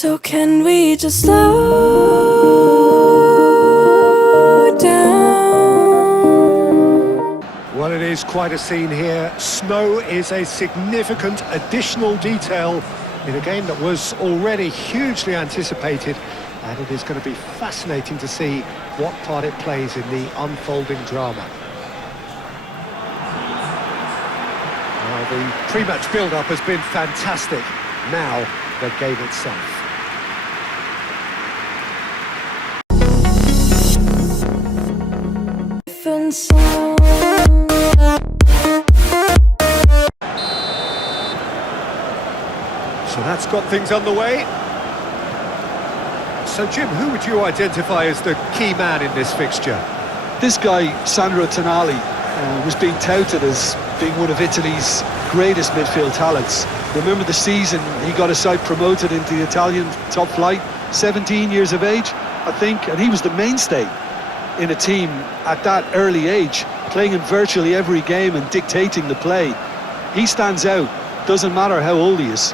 So can we just slow down? Well, it is quite a scene here. Snow is a significant additional detail in a game that was already hugely anticipated, and it is going to be fascinating to see what part it plays in the unfolding drama. Well, the pre-match build-up has been fantastic. Now, the game itself. So that's got things underway. So Jim, who would you identify as the key man in this fixture? This guy, Sandro Tonali, was being touted as being one of Italy's greatest midfield talents. Remember the season he got his side promoted into the Italian top flight, 17 years of age, I think, and he was the mainstay in a team at that early age, playing in virtually every game and dictating the play. He stands out, doesn't matter how old he is.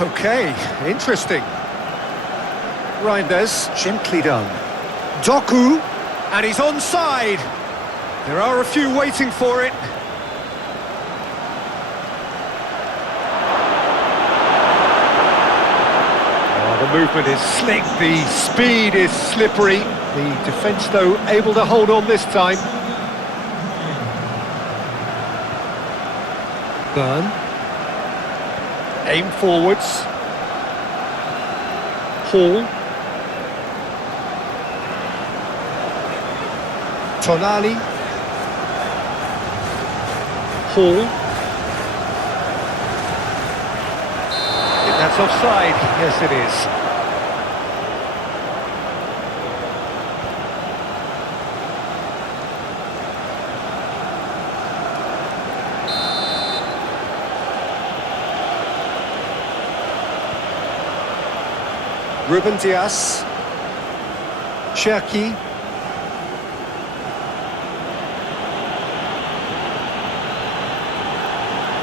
Okay, interesting. Reinders, gently done. Doku, and he's onside. There are a few waiting for it. Oh, the movement is slick, the speed is slippery. The defence, though, able to hold on this time. Burn. Aim forwards. Hall. Tonali. Hall. That's offside. Yes, it is. Ruben Dias, Cherki,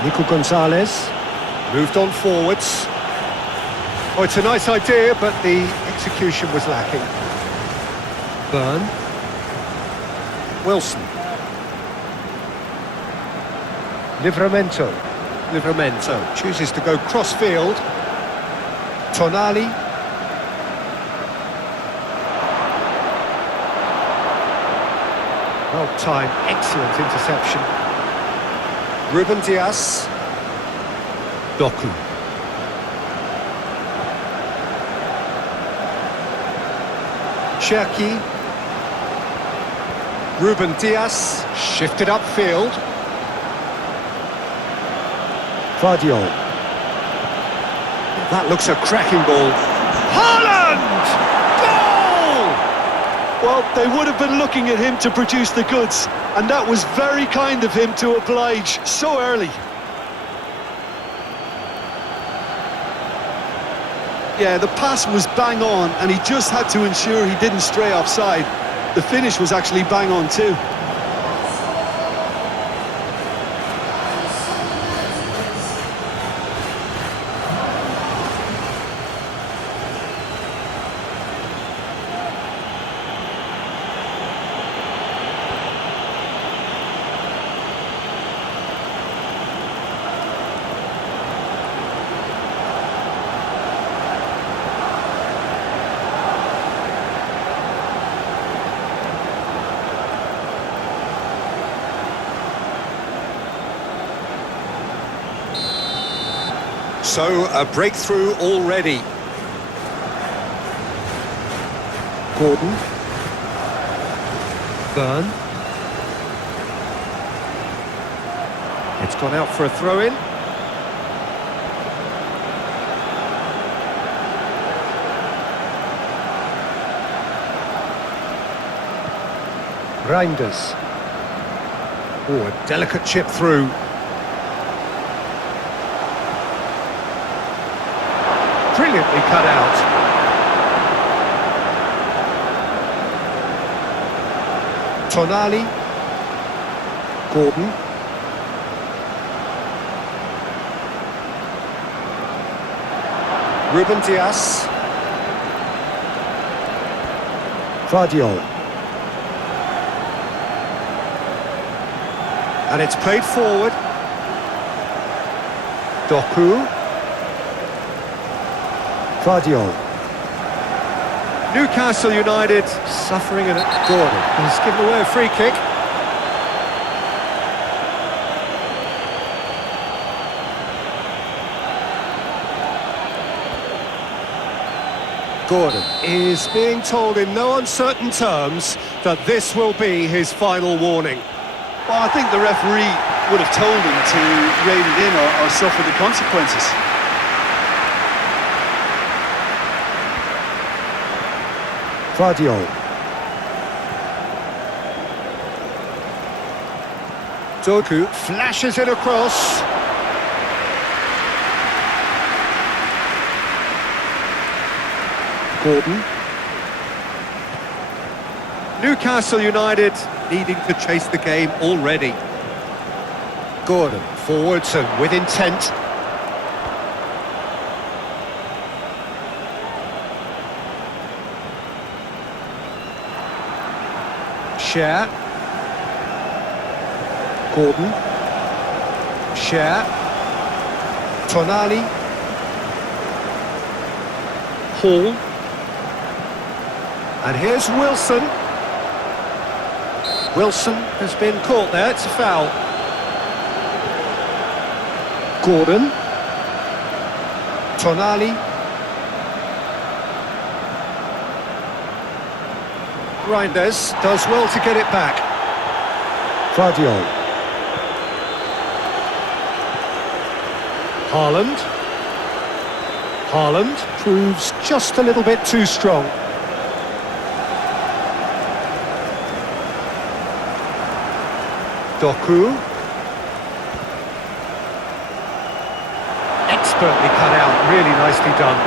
Nico Gonzalez, moved on forwards. Oh, it's a nice idea, but the execution was lacking. Burn. Wilson. Livramento chooses to go cross-field. Tonali. Well timed, excellent interception. Ruben Dias. Doku. Cherki. Ruben Dias shifted upfield. Vardiol. That looks a cracking ball. Haaland! Well, they would have been looking at him to produce the goods, and that was very kind of him to oblige so early. Yeah, the pass was bang on, and he just had to ensure he didn't stray offside. The finish was actually bang on too. So, a breakthrough already. Gordon. Burn. It's gone out for a throw-in. Reinders. Oh, a delicate chip through. Brilliantly cut out. Tonali. Gordon. Ruben Dias. Vardiol. And it's played forward. Doku. Vardiol. Newcastle United suffering at Gordon. He's given away a free kick. Gordon is being told in no uncertain terms that this will be his final warning. Well, I think the referee would have told him to rein it in or suffer the consequences. Vardiol. Doku flashes it across. Gordon. Newcastle United needing to chase the game already. Gordon forwards and with intent. Share. Gordon. Share. Tonali. Hall. And here's Wilson. Wilson has been caught there, it's a foul. Gordon. Tonali. Reinders does well to get it back. Vardiol. Haaland. Haaland proves just a little bit too strong. Doku. Expertly cut out, really nicely done.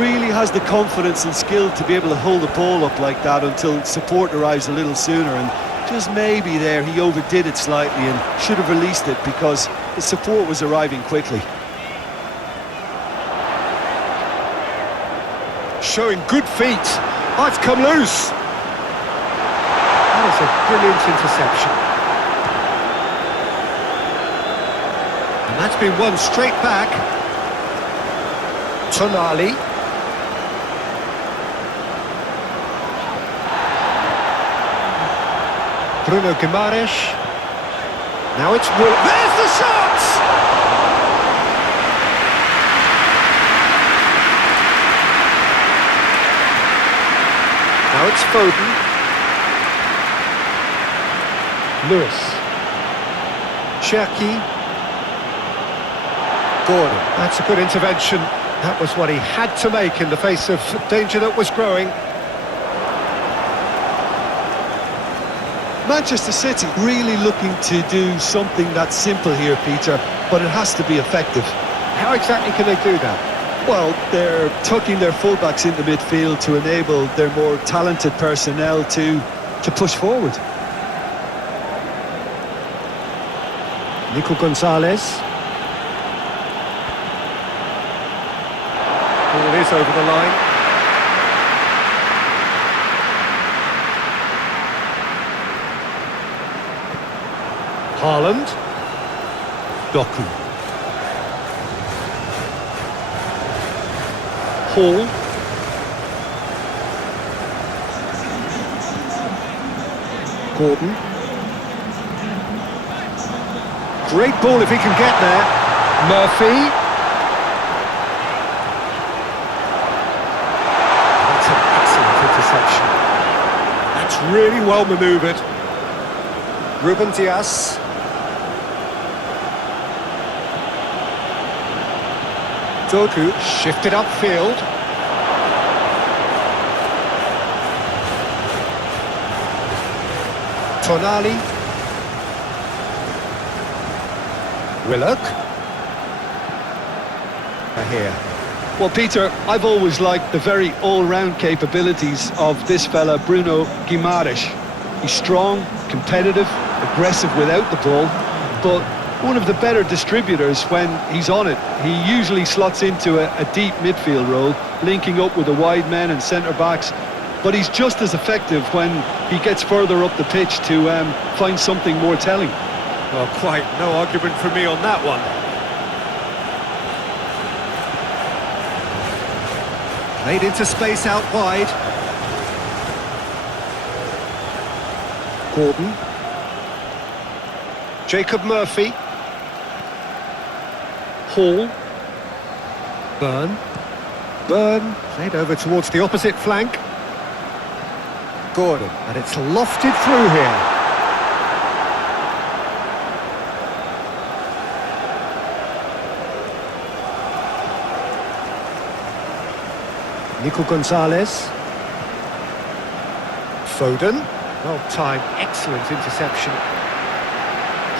Really has the confidence and skill to be able to hold the ball up like that until support arrives a little sooner, and just maybe there he overdid it slightly and should have released it because the support was arriving quickly. Showing good feet. Oh, it's come loose. That is a brilliant interception. And that's been won straight back. Tonali. Bruno Guimaraes. Now it's Will. There's the shot! Now it's Foden. Lewis. Cherki. Gordon. That's a good intervention. That was what he had to make in the face of danger that was growing. Manchester City really looking to do something that's simple here, Peter, but it has to be effective. How exactly can they do that? Well, they're tucking their fullbacks into midfield to enable their more talented personnel to push forward. Nico Gonzalez. Ball is over the line. Haaland. Doku. Hall. Gordon. Great ball if he can get there. Murphy. That's an excellent interception. That's really well manoeuvred. Ruben Dias. Doku shifted upfield. Tonali. Willock. Here. Well, Peter, I've always liked the very all-round capabilities of this fella, Bruno Guimaraes. He's strong, competitive, aggressive without the ball, but one of the better distributors when he's on it. He usually slots into a deep midfield role, linking up with the wide men and centre-backs, but he's just as effective when he gets further up the pitch to find something more telling. Well, quite no argument from me on that one. Played into space out wide. Gordon. Jacob Murphy. Hall. Byrne. Played over towards the opposite flank. Gordon. And it's lofted through here. Nico Gonzalez. Foden. Well timed, excellent interception.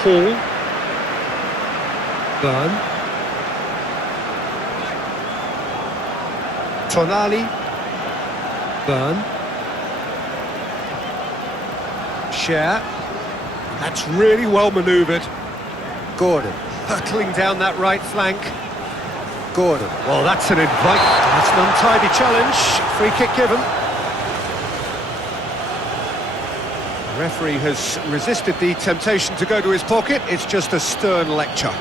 Hall. Byrne. Tonali. Byrne. Share. That's really well manoeuvred. Gordon. Hurtling down that right flank. Gordon. Well, that's an that's an untidy challenge. Free kick given. The referee has resisted the temptation to go to his pocket. It's just a stern lecture.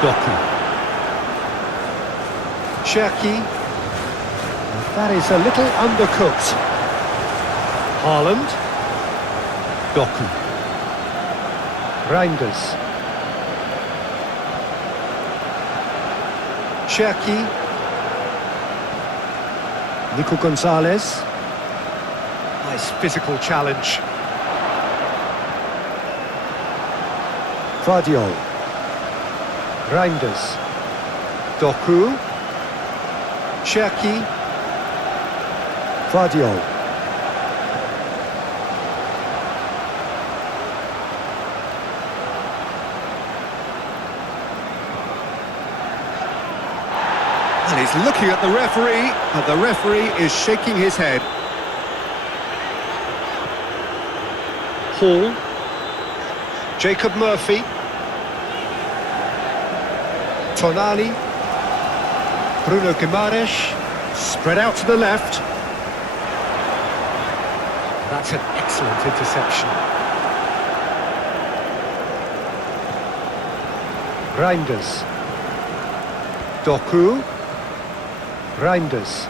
Doku. Cherki. That is a little undercooked. Haaland. Doku. Reinders. Cherki. Nico Gonzalez. Nice physical challenge. Fadio. Reinders. Doku. Cherki. Fadio. And he's looking at the referee, and the referee is shaking his head. Hall. Jacob Murphy. Tonali. Bruno Guimaraes. Spread out to the left. That's an excellent interception. Reinders. Doku. Reinders.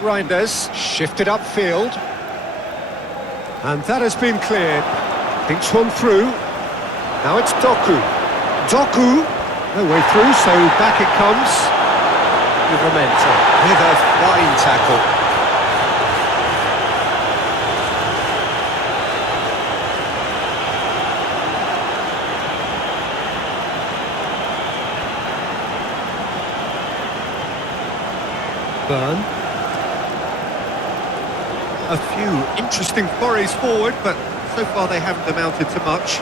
Reinders shifted upfield. And that has been cleared. Thinks one through. Now it's Doku. Doku. No way through, so back it comes. Livramento with a fine tackle. Byrne. A few interesting forays forward, but so far they haven't amounted to much.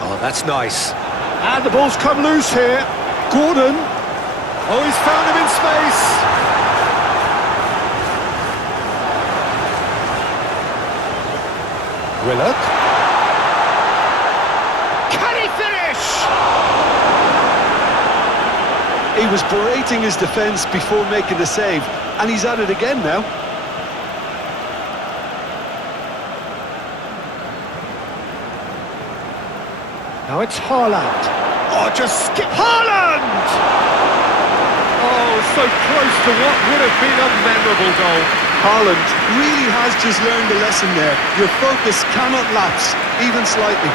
Oh, that's nice. And the ball's come loose here. Gordon. Oh, he's found him in space. Willock. Can he finish? He was berating his defence before making the save, and he's at it again now. Now it's Haaland. Oh, just skip Haaland! Oh, so close to what would have been a memorable goal. Haaland really has just learned a lesson there. Your focus cannot lapse, even slightly.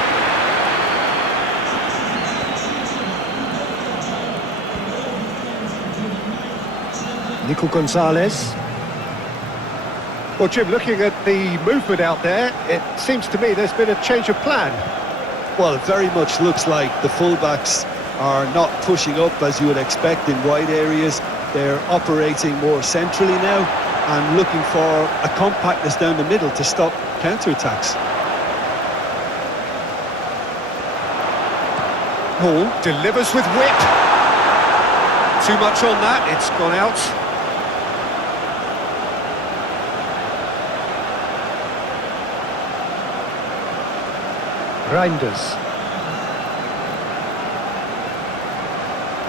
Nico Gonzalez. Well, Jim, looking at the movement out there, it seems to me there's been a change of plan. Well, it very much looks like the fullbacks are not pushing up as you would expect in wide areas. They're operating more centrally now and looking for a compactness down the middle to stop counter-attacks. Hall delivers with whip. Too much on that, it's gone out. Reinders.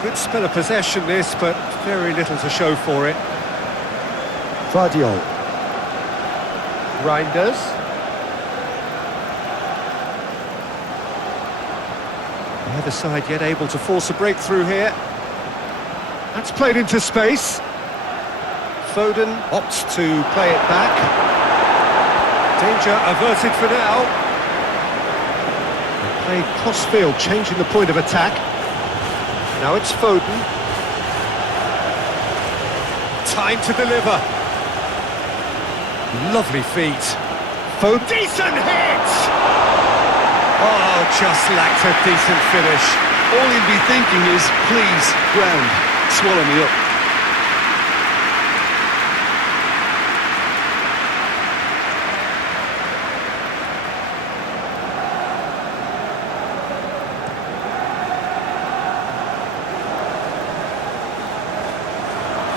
Good spell of possession this, but very little to show for it. Vardiol. Reinders. The other side yet able to force a breakthrough here. That's played into space. Foden opts to play it back. Danger averted for now. They played cross-field, changing the point of attack. Now it's Foden. Time to deliver. Lovely feet. Foden. Decent hit! Oh, just lacked a decent finish. All you'd be thinking is, please, ground, swallow me up.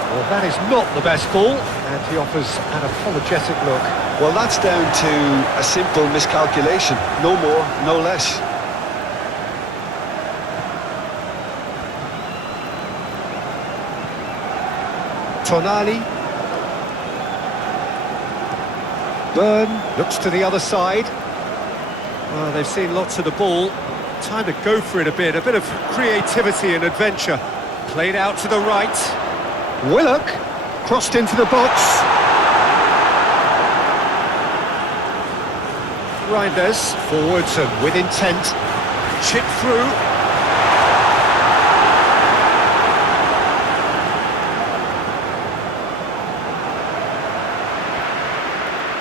Well, that is not the best ball, and he offers an apologetic look. Well, that's down to a simple miscalculation. No more, no less. Tonali. Burn looks to the other side. Well, they've seen lots of the ball. Time to go for it a bit of creativity and adventure. Played out to the right. Willock crossed into the box. Reinders forwards and with intent. Chip through.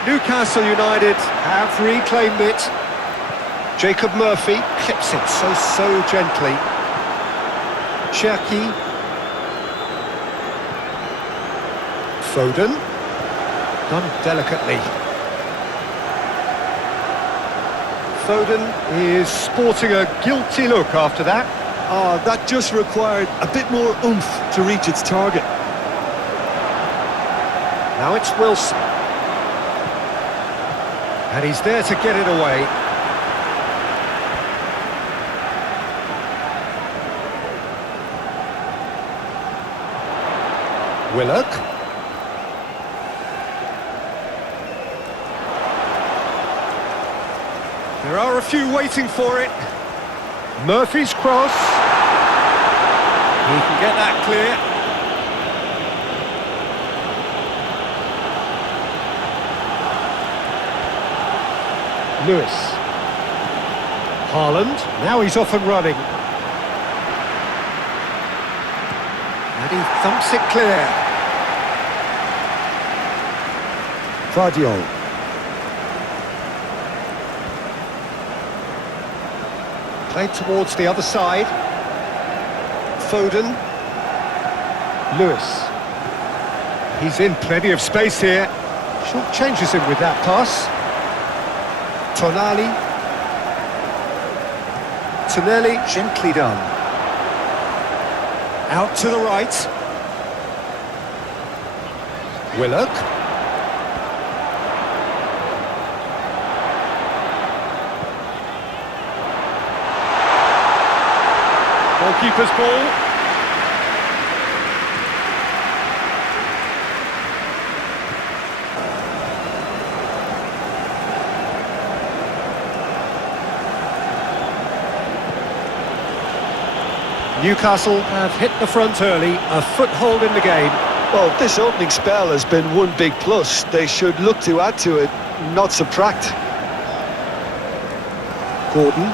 Newcastle United have reclaimed it. Jacob Murphy clips it so gently. Cherki. Foden. Done delicately. Foden is sporting a guilty look after that. That just required a bit more oomph to reach its target. Now it's Wilson. And he's there to get it away. Willock. There are a few waiting for it. Murphy's cross. He can get that clear. Lewis. Haaland. Now he's off and running. And he thumps it clear. Vardiol. Played towards the other side. Foden. Lewis. He's in plenty of space here. Short changes him with that pass. Tonali. Tonelli, gently done. Out to the right. Willock. Goalkeeper's ball. Newcastle have hit the front early, a foothold in the game. Well, this opening spell has been one big plus. They should look to add to it, not subtract. Gordon.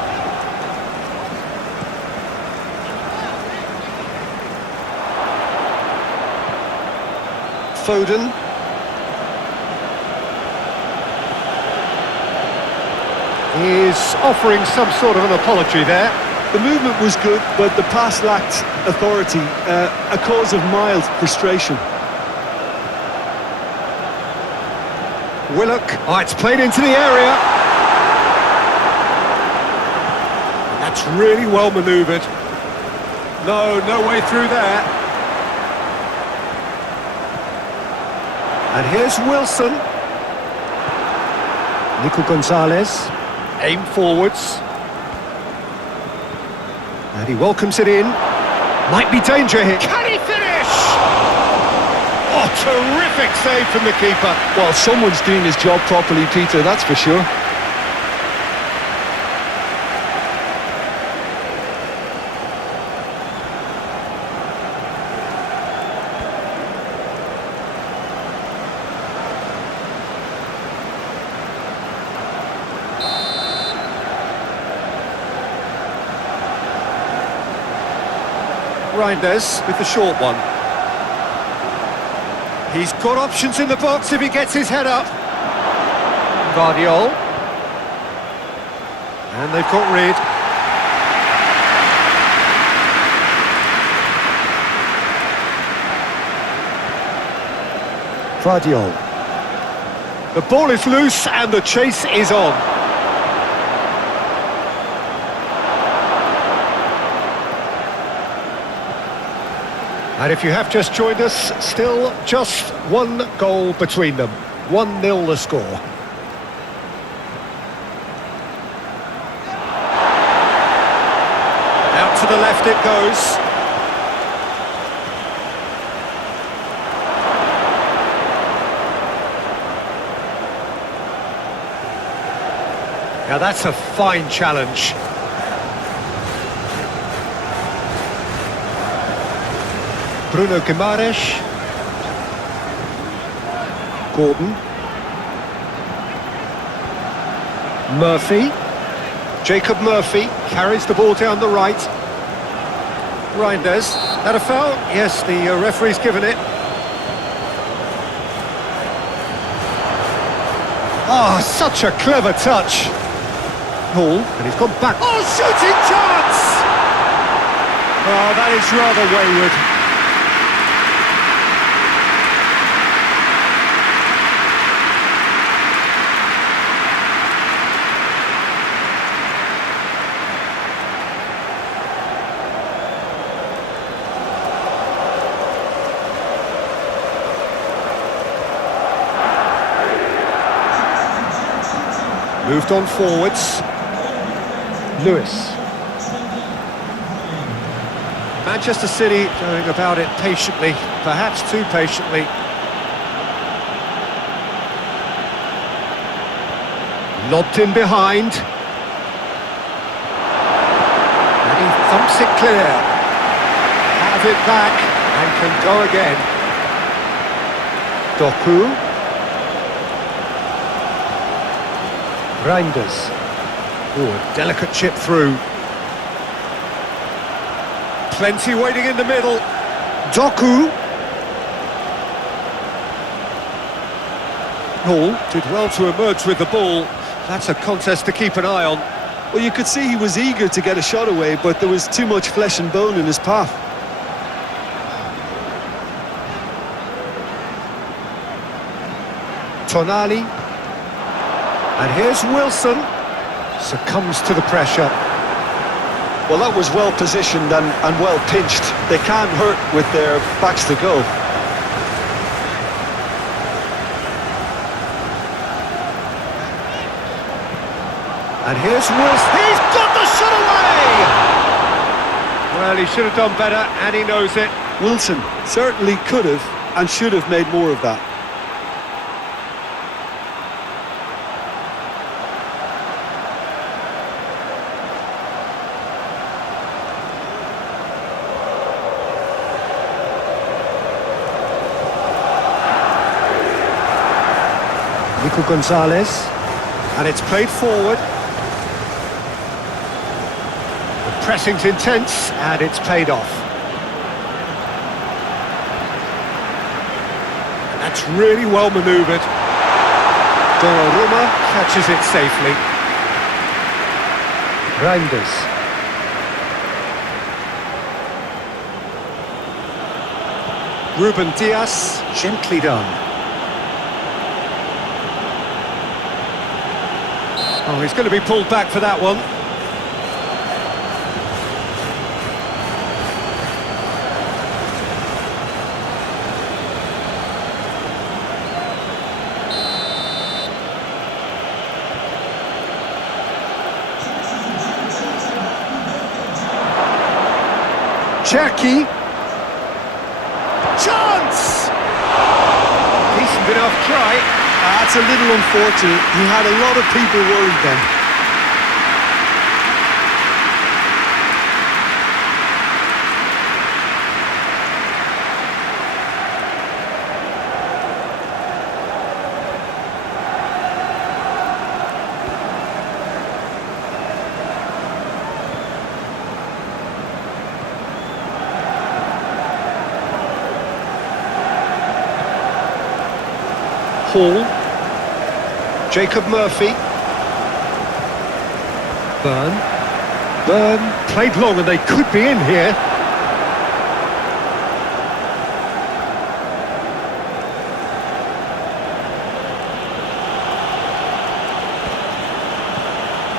Foden. is offering some sort of an apology there. The movement was good, but the pass lacked authority, a cause of mild frustration. Willock, oh, it's played into the area. That's really well manoeuvred. No way through there. And here's Wilson. Nico Gonzalez. Aim forwards. And he welcomes it in. Might be danger here. Can he finish? Oh, terrific save from the keeper. Well, someone's doing his job properly, Peter, that's for sure. Reinders with the short one. He's got options in the box if he gets his head up. Guardiol. And they've got rid. Guardiol. The ball is loose and the chase is on. And if you have just joined us, still just one goal between them. 1-0 the score. Out to the left it goes. Now that's a fine challenge. Bruno Guimaraes. Gordon. Murphy. Jacob Murphy carries the ball down the right. Reinders. That a foul? Yes, the referee's given it. Ah, such a clever touch. Hall, and he's gone back. Oh, shooting chance! Oh, that is rather wayward. Moved on forwards. Lewis. Manchester City going about it patiently, perhaps too patiently. Lobbed in behind. And he thumps it clear. Have it back and can go again. Doku. Reinders. Oh, a delicate chip through. Plenty waiting in the middle. Doku. Hall did well to emerge with the ball. That's a contest to keep an eye on. Well, you could see he was eager to get a shot away, but there was too much flesh and bone in his path. Tonali. And here's Wilson. Succumbs to the pressure. Well, that was well positioned and well pinched. They can't hurt with their backs to goal. And here's Wilson. He's got the shot away! Well, he should have done better, and he knows it. Wilson certainly could have and should have made more of that. Nico Gonzalez. And it's played forward. The pressing's intense, and it's paid off. And that's really well manoeuvred. Donnarumma catches it safely. Reinders. Ruben Dias, gently done. Oh, he's going to be pulled back for that one. Cherky. Chance! Decent enough try. That's a little unfortunate. He had a lot of people worried then. Hall. Jacob Murphy. Byrne played long and they could be in here.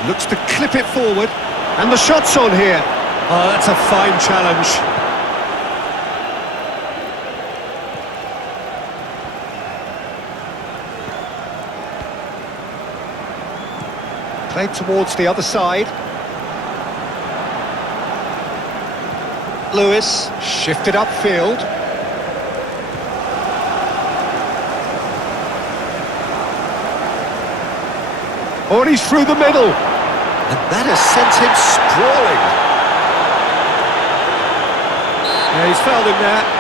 Looks to clip it forward. And the shot's on here. Oh, that's a fine challenge. Played towards the other side. Lewis shifted upfield. Oh, and he's through the middle. And that has sent him sprawling. Yeah, he's fouled him there.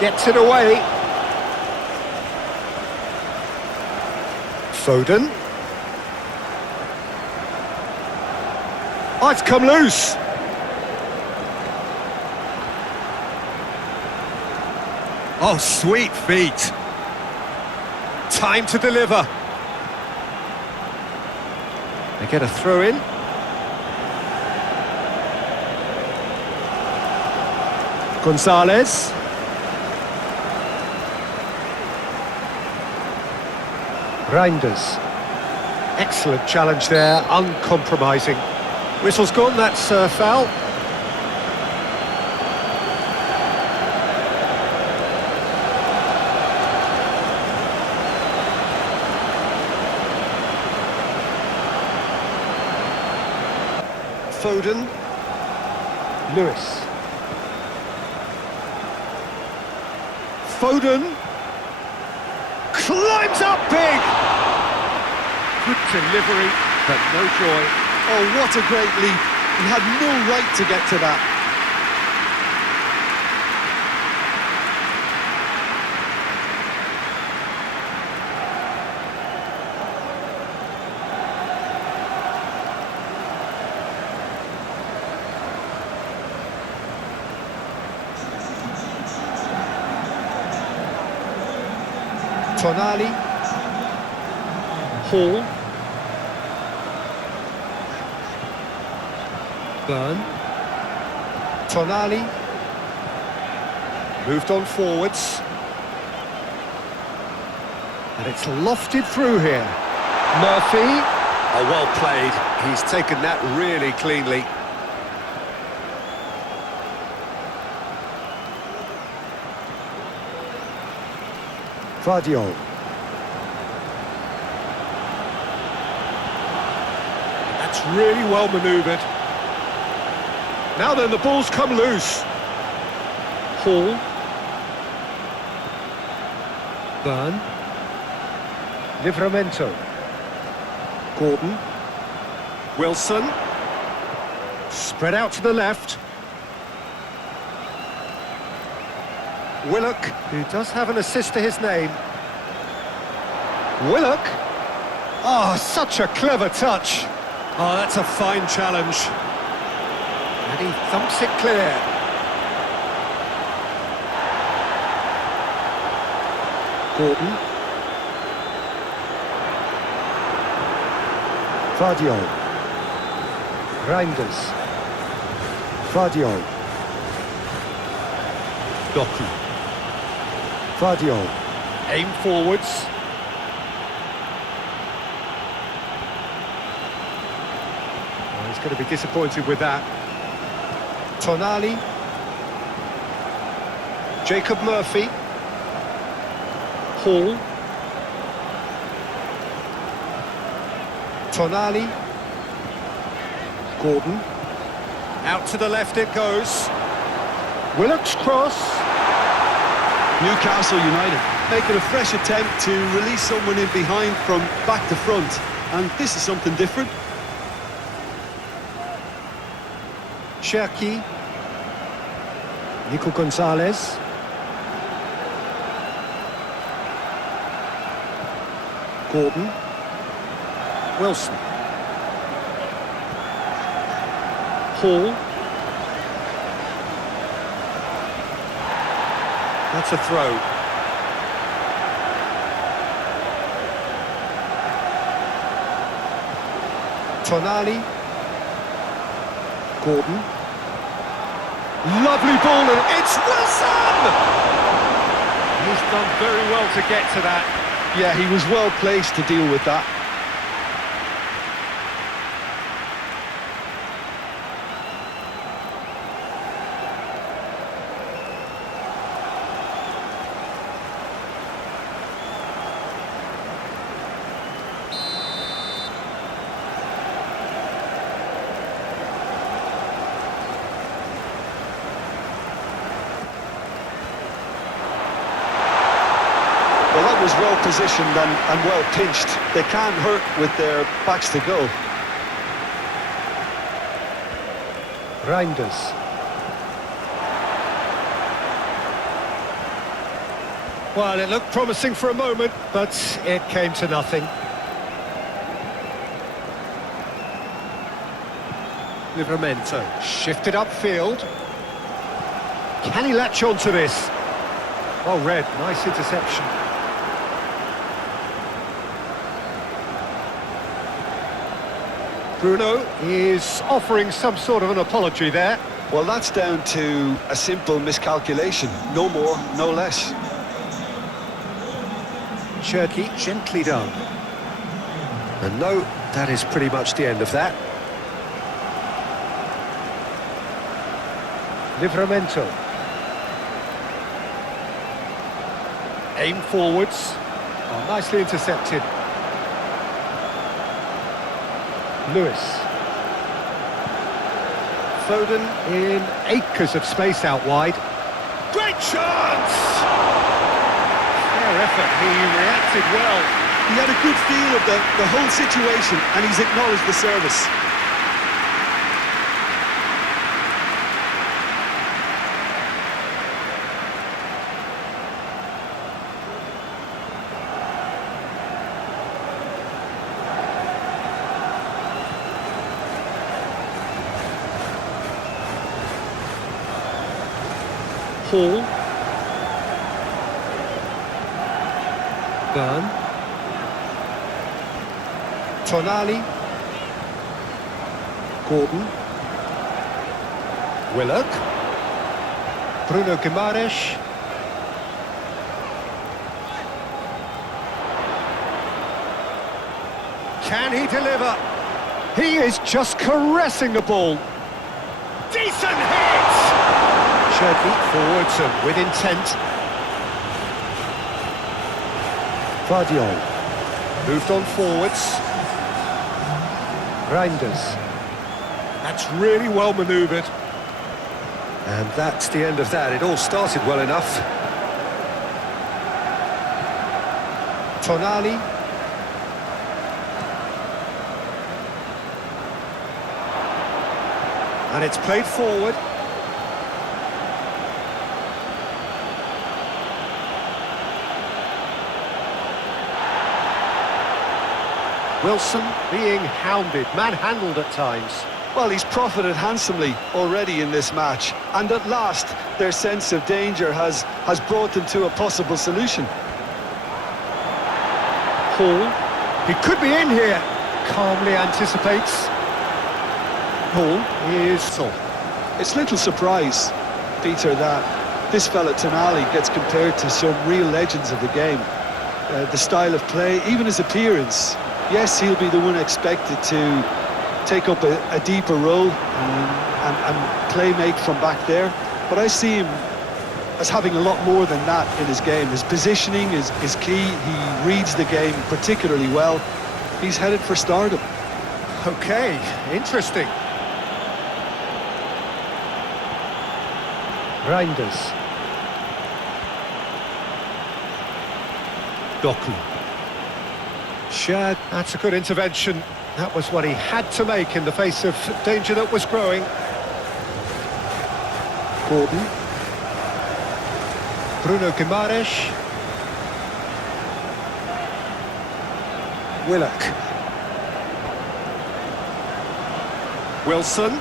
Gets it away. Foden. Oh, it's come loose. Oh, sweet feet. Time to deliver. They get a throw in. Gonzalez. Reinders. Excellent challenge there, uncompromising. Whistle's gone, that's foul. Foden. Lewis. Foden. Climbs up big! Good delivery, but no joy. Oh, what a great leap. He had no right to get to that. Tonali. Hall. Byrne. Tonali. Moved on forwards. And it's lofted through here. Murphy. Oh, well played. He's taken that really cleanly. Vardiol. That's really well manoeuvred. Now then, the ball's come loose. Hall. Byrne. Livramento. Gordon. Wilson. Spread out to the left. Willock, who does have an assist to his name. Willock. Oh, such a clever touch. Oh, that's a fine challenge. And he thumps it clear. Gordon. Vardiol. Reinders. Vardiol. Doku. Vardiol. Aim forwards. Oh, he's going to be disappointed with that. Tonali. Jacob Murphy. Hall. Tonali. Gordon. Out to the left it goes. Willock's cross. Newcastle United making a fresh attempt to release someone in behind from back to front, and this is something different. Cherki. Nico Gonzalez. Gordon. Wilson. Hall. That's a throw. Tonali. Gordon. Lovely ball, and it's Wilson! He's done very well to get to that. Yeah, he was well placed to deal with that. Well, that was well positioned and well pinched. They can't hurt with their backs to go. Reinders. Well, it looked promising for a moment, but it came to nothing. Livramento shifted upfield. Can he latch on to this? Oh, Red, nice interception. Bruno is offering some sort of an apology there. Well, that's down to a simple miscalculation. No more, no less. Cherki gently done. And no, that is pretty much the end of that. Livramento. Aim forwards. Oh, nicely intercepted. Lewis. Foden in acres of space out wide. Great chance! Fair effort, he reacted well. He had a good feel of the whole situation, and he's acknowledged the service. Hall. Byrne. Tonali. Gordon. Willock. Bruno Guimaraes. Can he deliver? He is just caressing the ball. Decent hit! Cherki forwards and with intent. Vardiol. Moved on forwards. Reinders. That's really well manoeuvred. And that's the end of that. It all started well enough. Tonali. And it's played forward. Wilson being hounded, manhandled at times. Well, he's profited handsomely already in this match, and at last their sense of danger has brought them to a possible solution. Hall, he could be in here, calmly anticipates. Hall is Sol. It's little surprise, Peter, that this fella Tonali gets compared to some real legends of the game. The style of play, even his appearance. Yes, he'll be the one expected to take up a deeper role and play make from back there. But I see him as having a lot more than that in his game. His positioning is key. He reads the game particularly well. He's headed for stardom. Okay, interesting. Reinders. Doku. Shad, that's a good intervention. That was what he had to make in the face of danger that was growing. Gordon. Bruno Guimaraes. Willock. Wilson.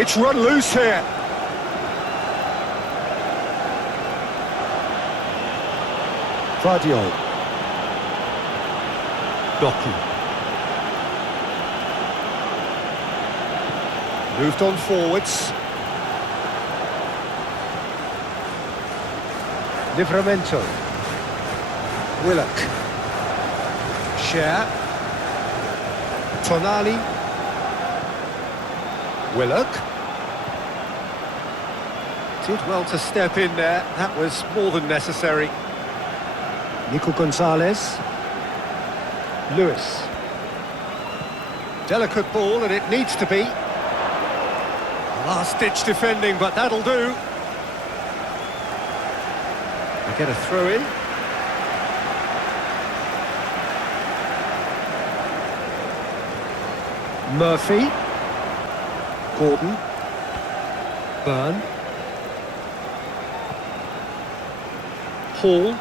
It's run loose here. Vardiol. Doku. Moved on forwards. Livramento. Willock. Share. Tonali. Willock. Did well to step in there. That was more than necessary. Nico Gonzalez. Lewis. Delicate ball, and it needs to be. Last-ditch defending, but that'll do. They get a throw-in. Murphy. Gordon. Burn. Hall.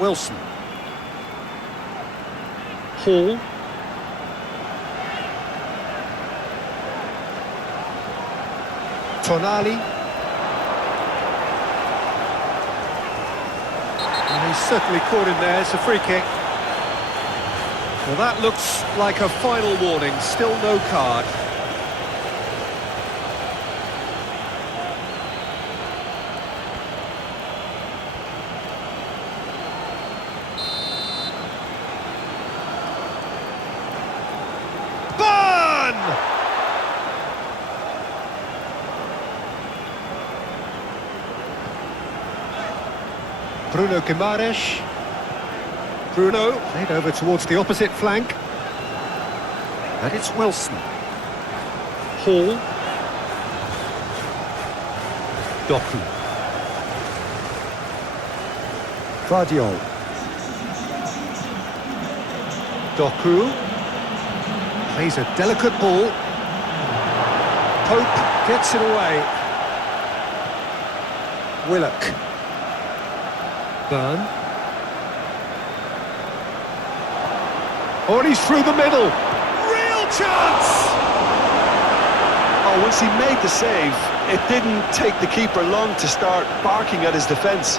Wilson. Hall. Tonali. And he's certainly caught him there. It's a free kick. Well, that looks like a final warning. Still no card. Bruno Guimaraes. Bruno played over towards the opposite flank. And it's Wilson. Hall. Doku. Vardiol. Doku. Plays a delicate ball. Pope gets it away. Willock. Burn. Oh, and he's through the middle. Real chance! Oh, once he made the save, it didn't take the keeper long to start barking at his defence.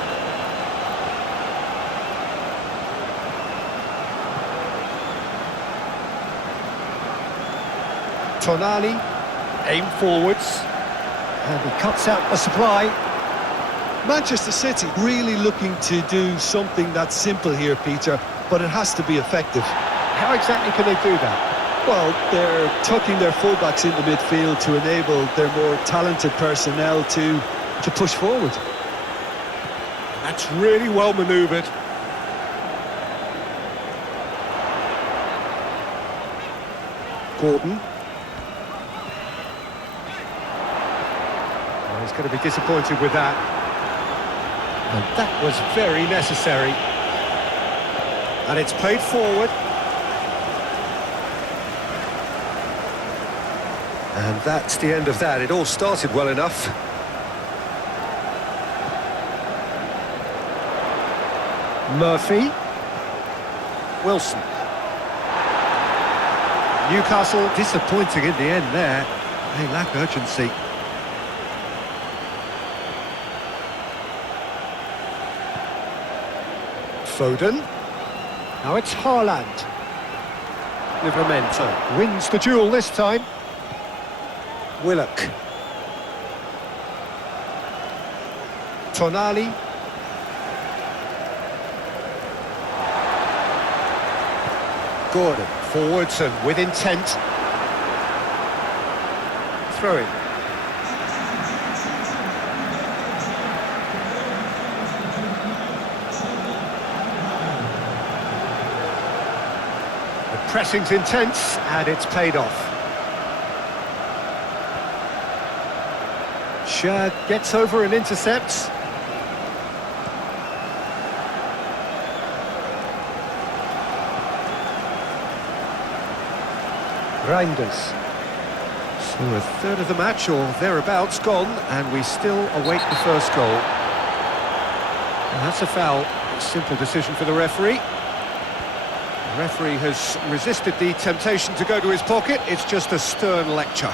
Tonali, aim forwards, and he cuts out the supply. Manchester City really looking to do something that's simple here, Peter, but it has to be effective. How exactly can they do that? Well, they're tucking their fullbacks into midfield to enable their more talented personnel to push forward. That's really well manoeuvred. Gordon. Oh, he's going to be disappointed with that. And that was very necessary. And it's played forward. And that's the end of that. It all started well enough. Murphy. Wilson. Newcastle disappointing in the end there. They lack urgency. Foden. Now it's Haaland. Livramento wins the duel this time. Willock. Tonali. Gordon forwards and with intent. Throw in. The pressing's intense and it's paid off. Shad gets over and intercepts. Reinders. So a third of the match or thereabouts gone, and we still await the first goal. And that's a foul. A simple decision for the referee. The referee has resisted the temptation to go to his pocket. It's just a stern lecture.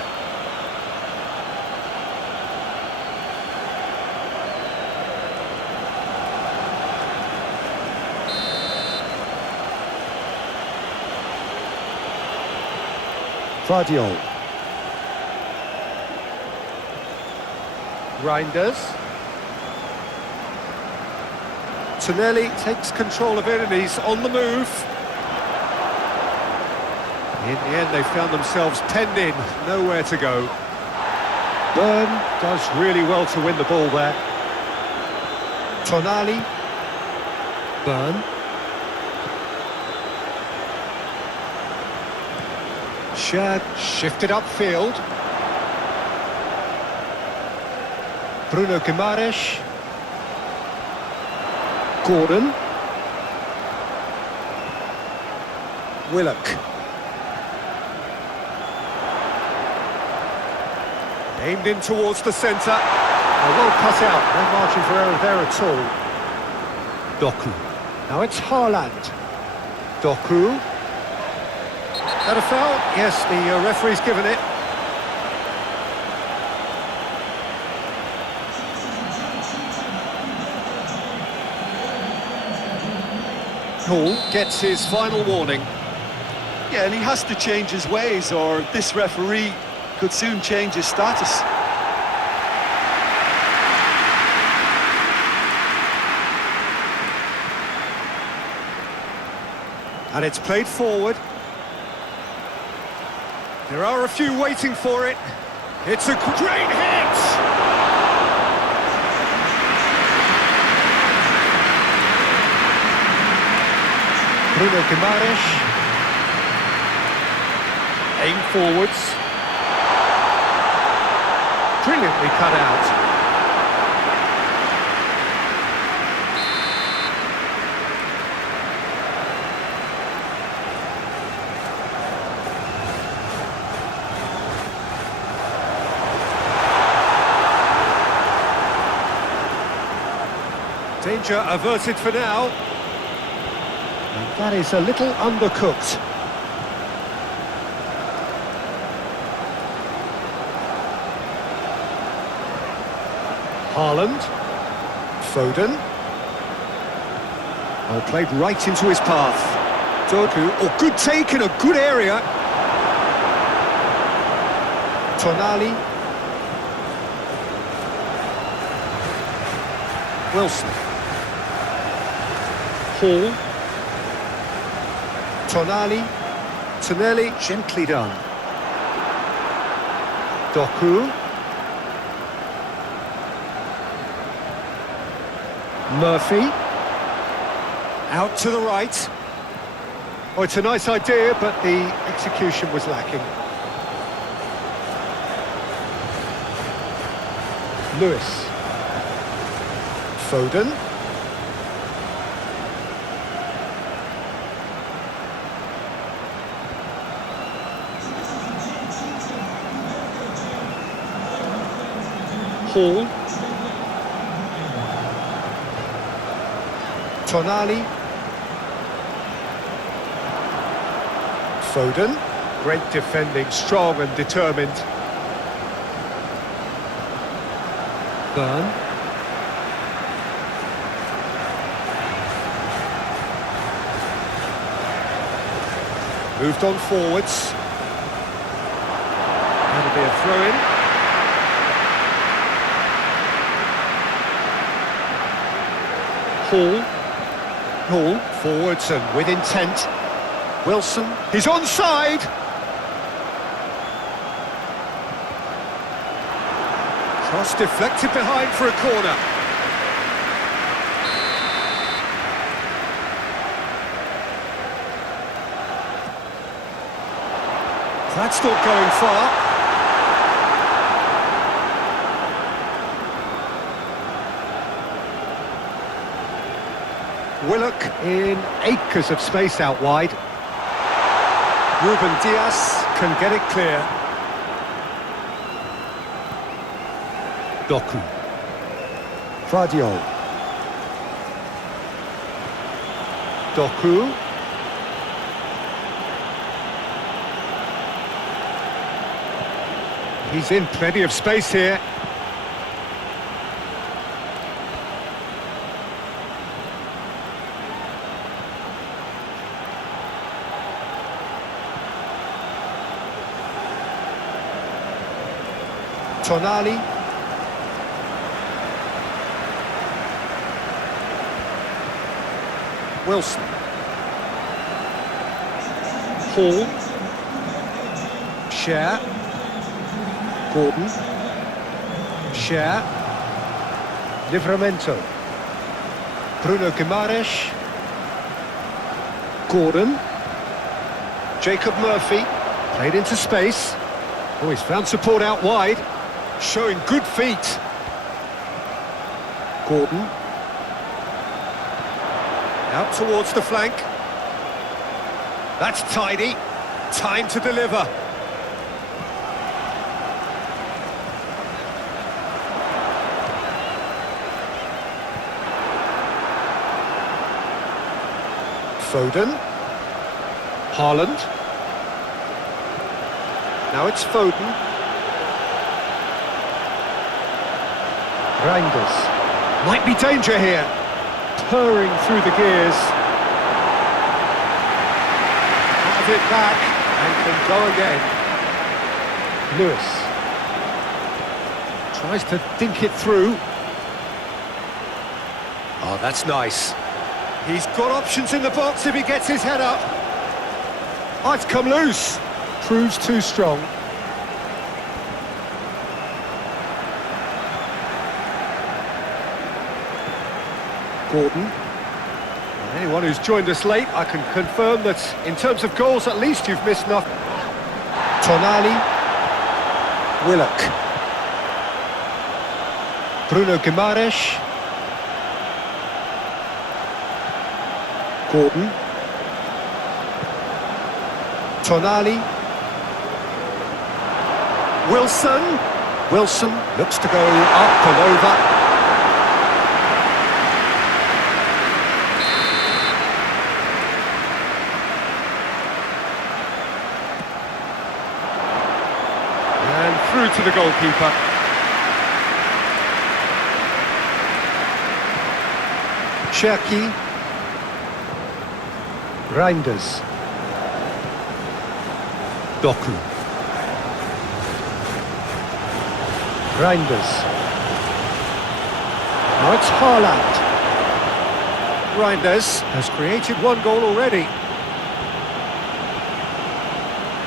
Guardiola. Reinders. Tonelli takes control of it and he's on the move. In the end, they found themselves penned in, nowhere to go. Byrne does really well to win the ball there. Tonali. Byrne. Shad shifted upfield. Bruno Guimaraes. Gordon. Willock. Aimed in towards the centre. Well cut out, no margin for error there at all. Doku. Now it's Haaland. Doku. That a foul? Yes, the referee's given it. Hall gets his final warning. Yeah, and he has to change his ways, or this referee could soon change his status. And it's played forward. There are a few waiting for it. It's a great hit! Bruno Guimaraes. Aim forwards. Brilliantly cut out. Danger averted for now. And that is a little undercooked. Haaland. Foden. Oh, played right into his path. Doku. Oh, good take in a good area. Tonali. Wilson. Hall. Tonali. Tonelli, gently done. Doku. Murphy. Out to the right. Oh, it's a nice idea, but the execution was lacking. Lewis. Foden. Hall. Tonali. Foden. Great defending, strong and determined. Burn. Moved on forwards. That'll be a throw-in. Hall forwards and with intent. Wilson, he's onside! Cross deflected behind for a corner. That's not going far. Willock in acres of space out wide. Ruben Dias can get it clear. Doku. Fradio. Doku. He's in plenty of space here. Tonali. Wilson. Hall. Share. Gordon. Share. Livramento. Bruno Guimaraes. Gordon. Jacob Murphy. Played into space. Oh, he's found support out wide. Showing good feet. Gordon. Out towards the flank. That's tidy. Time to deliver. Foden. Haaland. Now it's Foden. Reinders. Might be danger here. Purring through the gears. Have it back and can go again. Lewis. Tries to dink it through. Oh, that's nice. He's got options in the box if he gets his head up. Oh, it's come loose. Proves too strong. Gordon. Anyone who's joined us late, I can confirm that in terms of goals, at least you've missed nothing. Tonali. Willock. Bruno Guimaraes. Gordon. Tonali. Wilson looks to go up and over. Through to the goalkeeper. Cherki. Reinders. Doku. Reinders. Now it's Haaland. Reinders has created one goal already.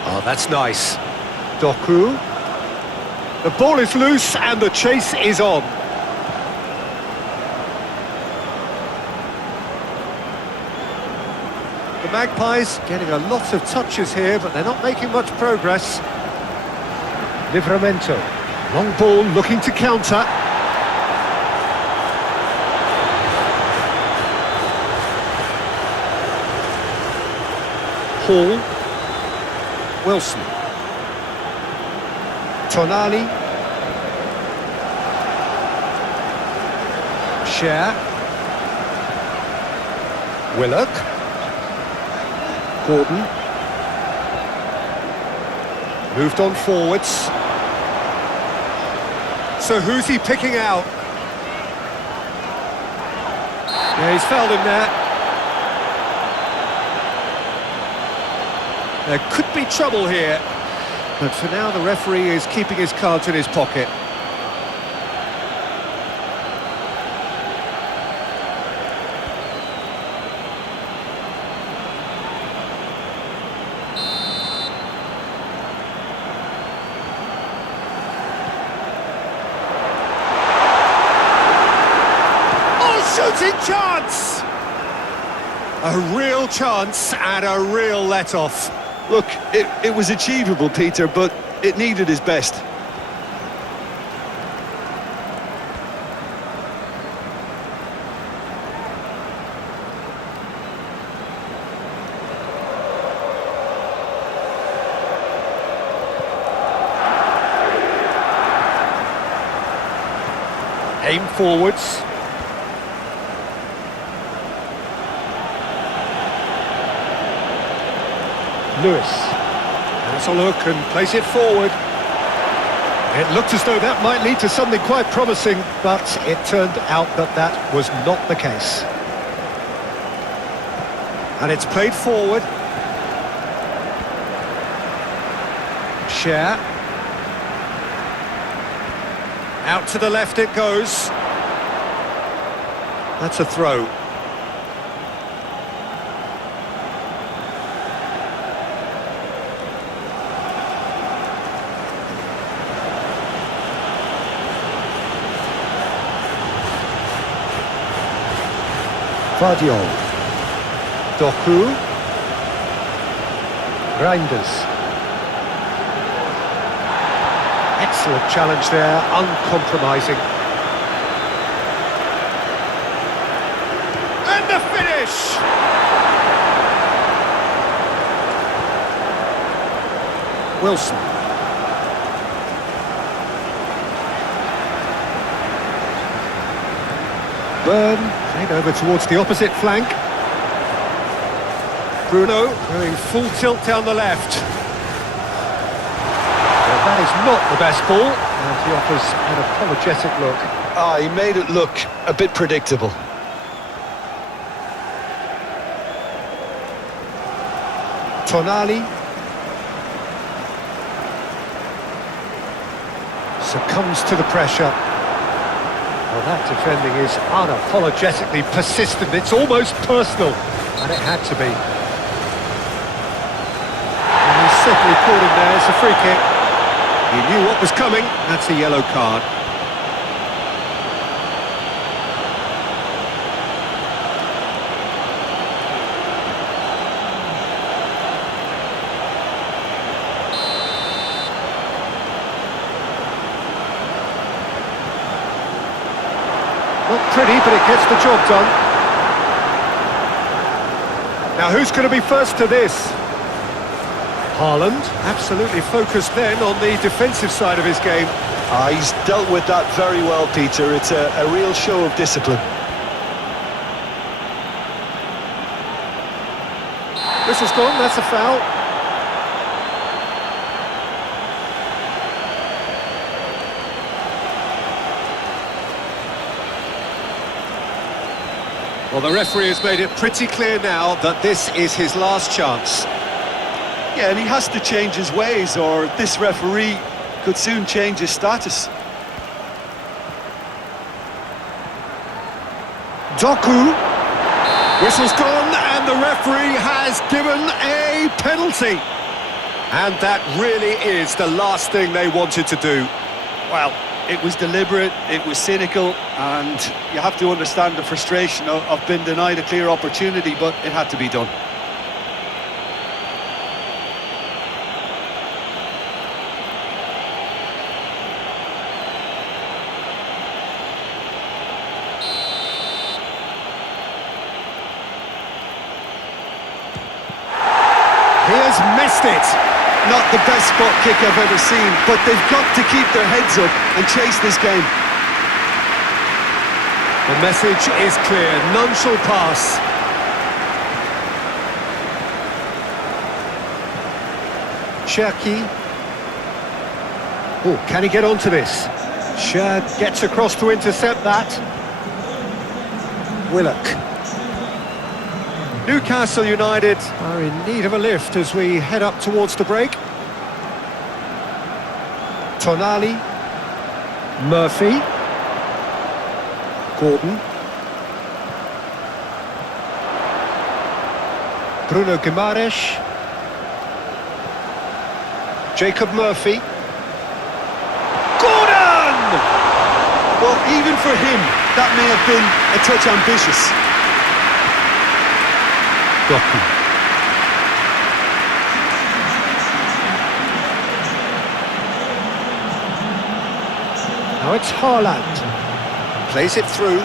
Oh, that's nice. Doku. The ball is loose and the chase is on. The Magpies getting a lot of touches here, but they're not making much progress. Livramento. Long ball looking to counter. Hall. Wilson. Tonali. Share. Willock. Gordon. Moved on forwards. So who's he picking out? Yeah, he's fouled him there. There could be trouble here. But for now, the referee is keeping his cards in his pocket. Shooting chance! A real chance and a real let-off. Look, it was achievable, Peter, but it needed his best. Aim forwards. Lewis has a look and plays it forward. It looked as though that might lead to something quite promising, but it turned out that that was not the case. And it's played forward. Share. Out to the left it goes. That's a throw. Vardiol. Doku. Reinders. Excellent challenge there, uncompromising. And the finish! Wilson. Burn, played over towards the opposite flank. Bruno going full tilt down the left. Well, that is not the best ball, and he offers an apologetic look. Ah, he made it look a bit predictable. Tonali succumbs to the pressure. Well, that defending is unapologetically persistent. It's almost personal, and it had to be. And he's certainly caught him there. It's a free kick. He knew what was coming. That's a yellow card. Not pretty, but it gets the job done. Now, who's going to be first to this? Haaland, absolutely focused then on the defensive side of his game. Ah, he's dealt with that very well, Peter. It's a real show of discipline. Whistle's gone, that's a foul. Well, the referee has made it pretty clear now that this is his last chance. Yeah, and he has to change his ways, or this referee could soon change his status. Doku. Whistle's gone, and the referee has given a penalty. And that really is the last thing they wanted to do. Well, it was deliberate, it was cynical, and you have to understand the frustration of being denied a clear opportunity, but it had to be done. He has missed it. Not the best spot kick I've ever seen, but they've got to keep their heads up and chase this game. The message is clear, none shall pass. Cherki. Oh, can he get onto this? Shad gets across to intercept that. Willock. Newcastle United are in need of a lift as we head up towards the break. Tonali. Murphy. Gordon. Bruno Guimaraes. Jacob Murphy. Gordon! Well, even for him, that may have been a touch ambitious. Doku. Now it's Haaland. Plays it through.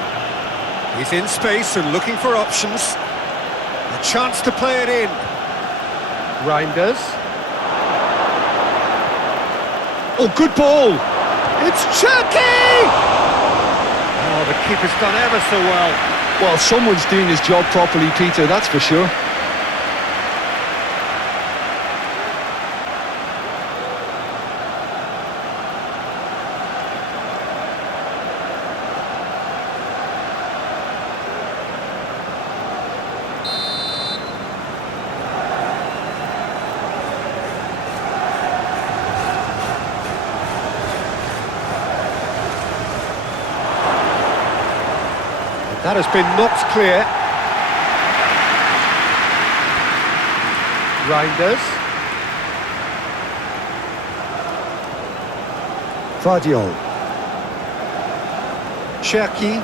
He's in space and looking for options. A chance to play it in. Reinders. Oh, good ball! It's Cherki! Oh, the keeper's done ever so well. Well, someone's doing his job properly, Peter, that's for sure. That has been knocked clear. Reinders. Vardiol. Cherki.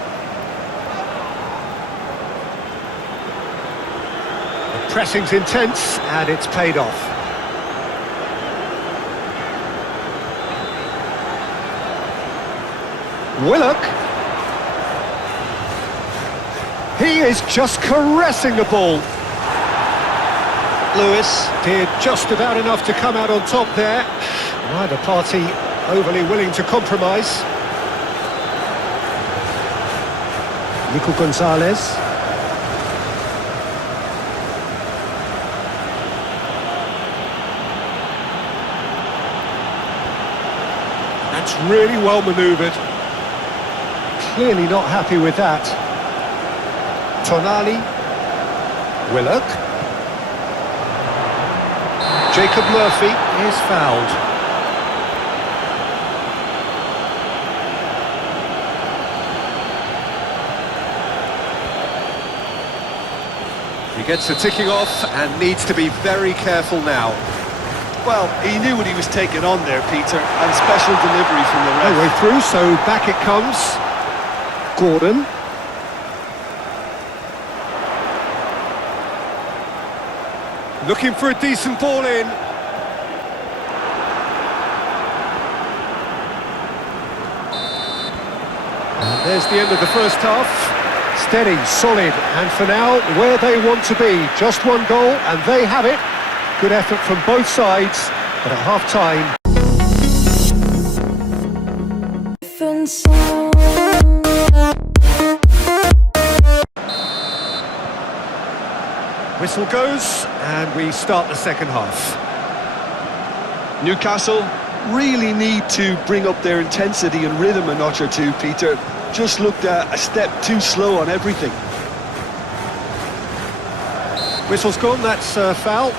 The pressing's intense and it's paid off. Willock. He is just caressing the ball. Lewis did just about enough to come out on top there. Neither party overly willing to compromise. Nico Gonzalez. That's really well manoeuvred. Clearly not happy with that. Tonali. Willock. Jacob Murphy is fouled. He gets the ticking off and needs to be very careful now. Well, he knew what he was taking on there, Peter, and special delivery from the ref. No way through, so back it comes. Gordon. Looking for a decent ball in. And there's the end of the first half. Steady, solid, and for now, where they want to be. Just one goal, and they have it. Good effort from both sides, but at half-time... Whistle goes, and we start the second half. Newcastle really need to bring up their intensity and rhythm a notch or two, Peter. Just looked a step too slow on everything. Whistle's gone, that's a foul.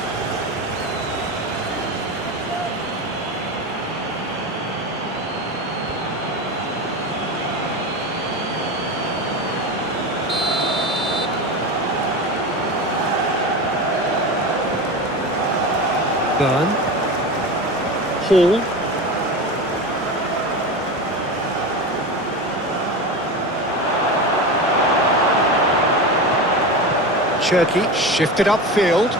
Burn. Hall. Cherki shifted upfield.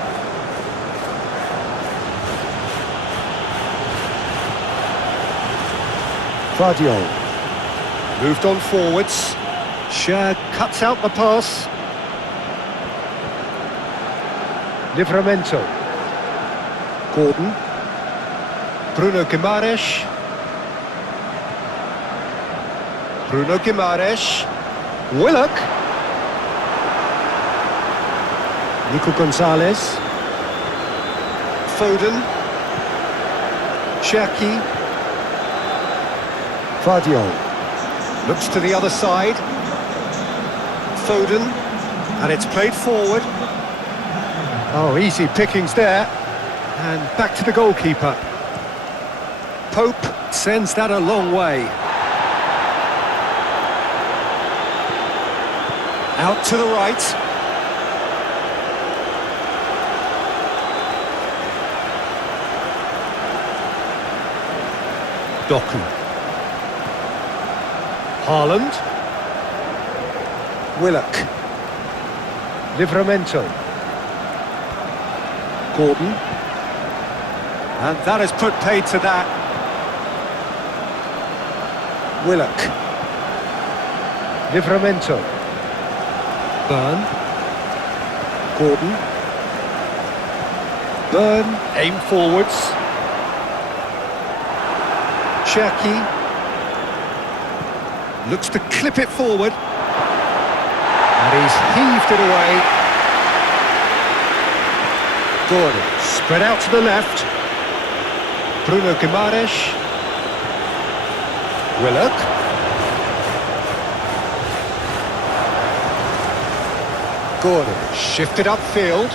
Vardiol. Moved on forwards. Shad cuts out the pass. Livramento. Gordon. Bruno Guimaraes. Bruno Guimaraes. Willock. Nico Gonzalez. Foden. Cherki. Vardiol. Looks to the other side. Foden. And it's played forward. Oh, easy pickings there. And back to the goalkeeper. Pope sends that a long way. Out to the right. Doku. Haaland. Willock. Livramento. Gordon. And that has put paid to that. Willock. Livramento. Burn. Gordon. Burn. Aim forwards. Cherki. Looks to clip it forward. And he's heaved it away. Gordon. Spread out to the left. Bruno Guimaraes. Willock. Gordon. Shifted upfield.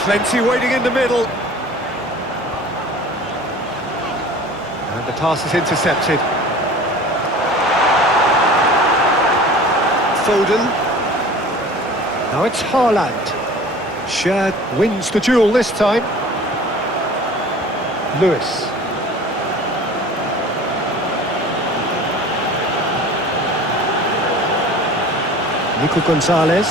Plenty waiting in the middle. And the pass is intercepted. Foden. Now it's Haaland. Shad wins the duel this time. Lewis. Nico Gonzalez.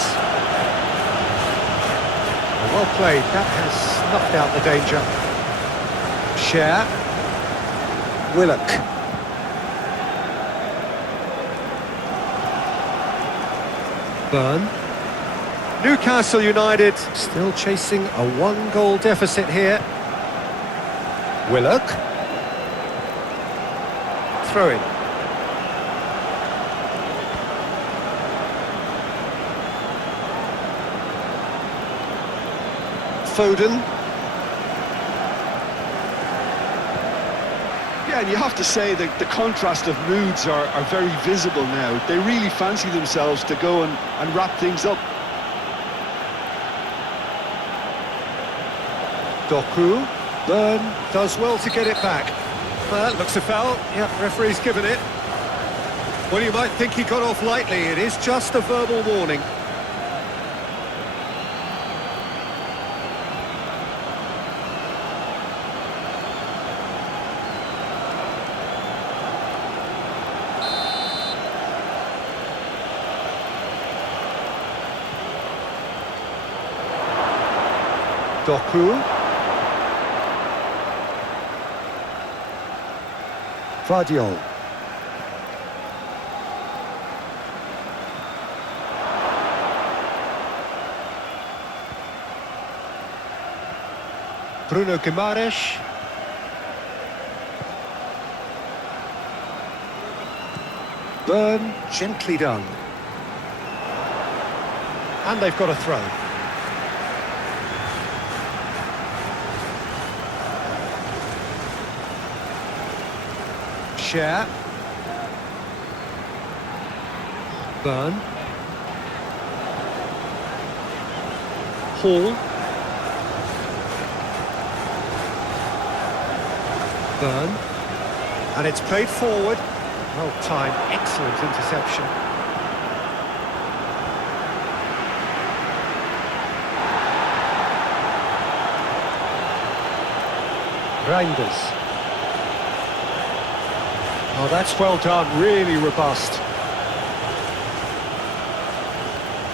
Well played, that has snuffed out the danger. Cher. Willock. Burn. Newcastle United still chasing a one-goal deficit here. Willock. Throw-in. Foden. Yeah, and you have to say that the contrast of moods are very visible now. They really fancy themselves to go and wrap things up. Doku. Burn does well to get it back. That looks a foul. Yeah, referee's given it. Well, you might think he got off lightly. It is just a verbal warning. Doku. Vardiol. Bruno Guimaraes. Burn, gently done. And they've got a throw. Cher. Burn. Hall. Burn. And it's played forward. Well timed, excellent interception. Reinders. Oh, that's well done, really robust.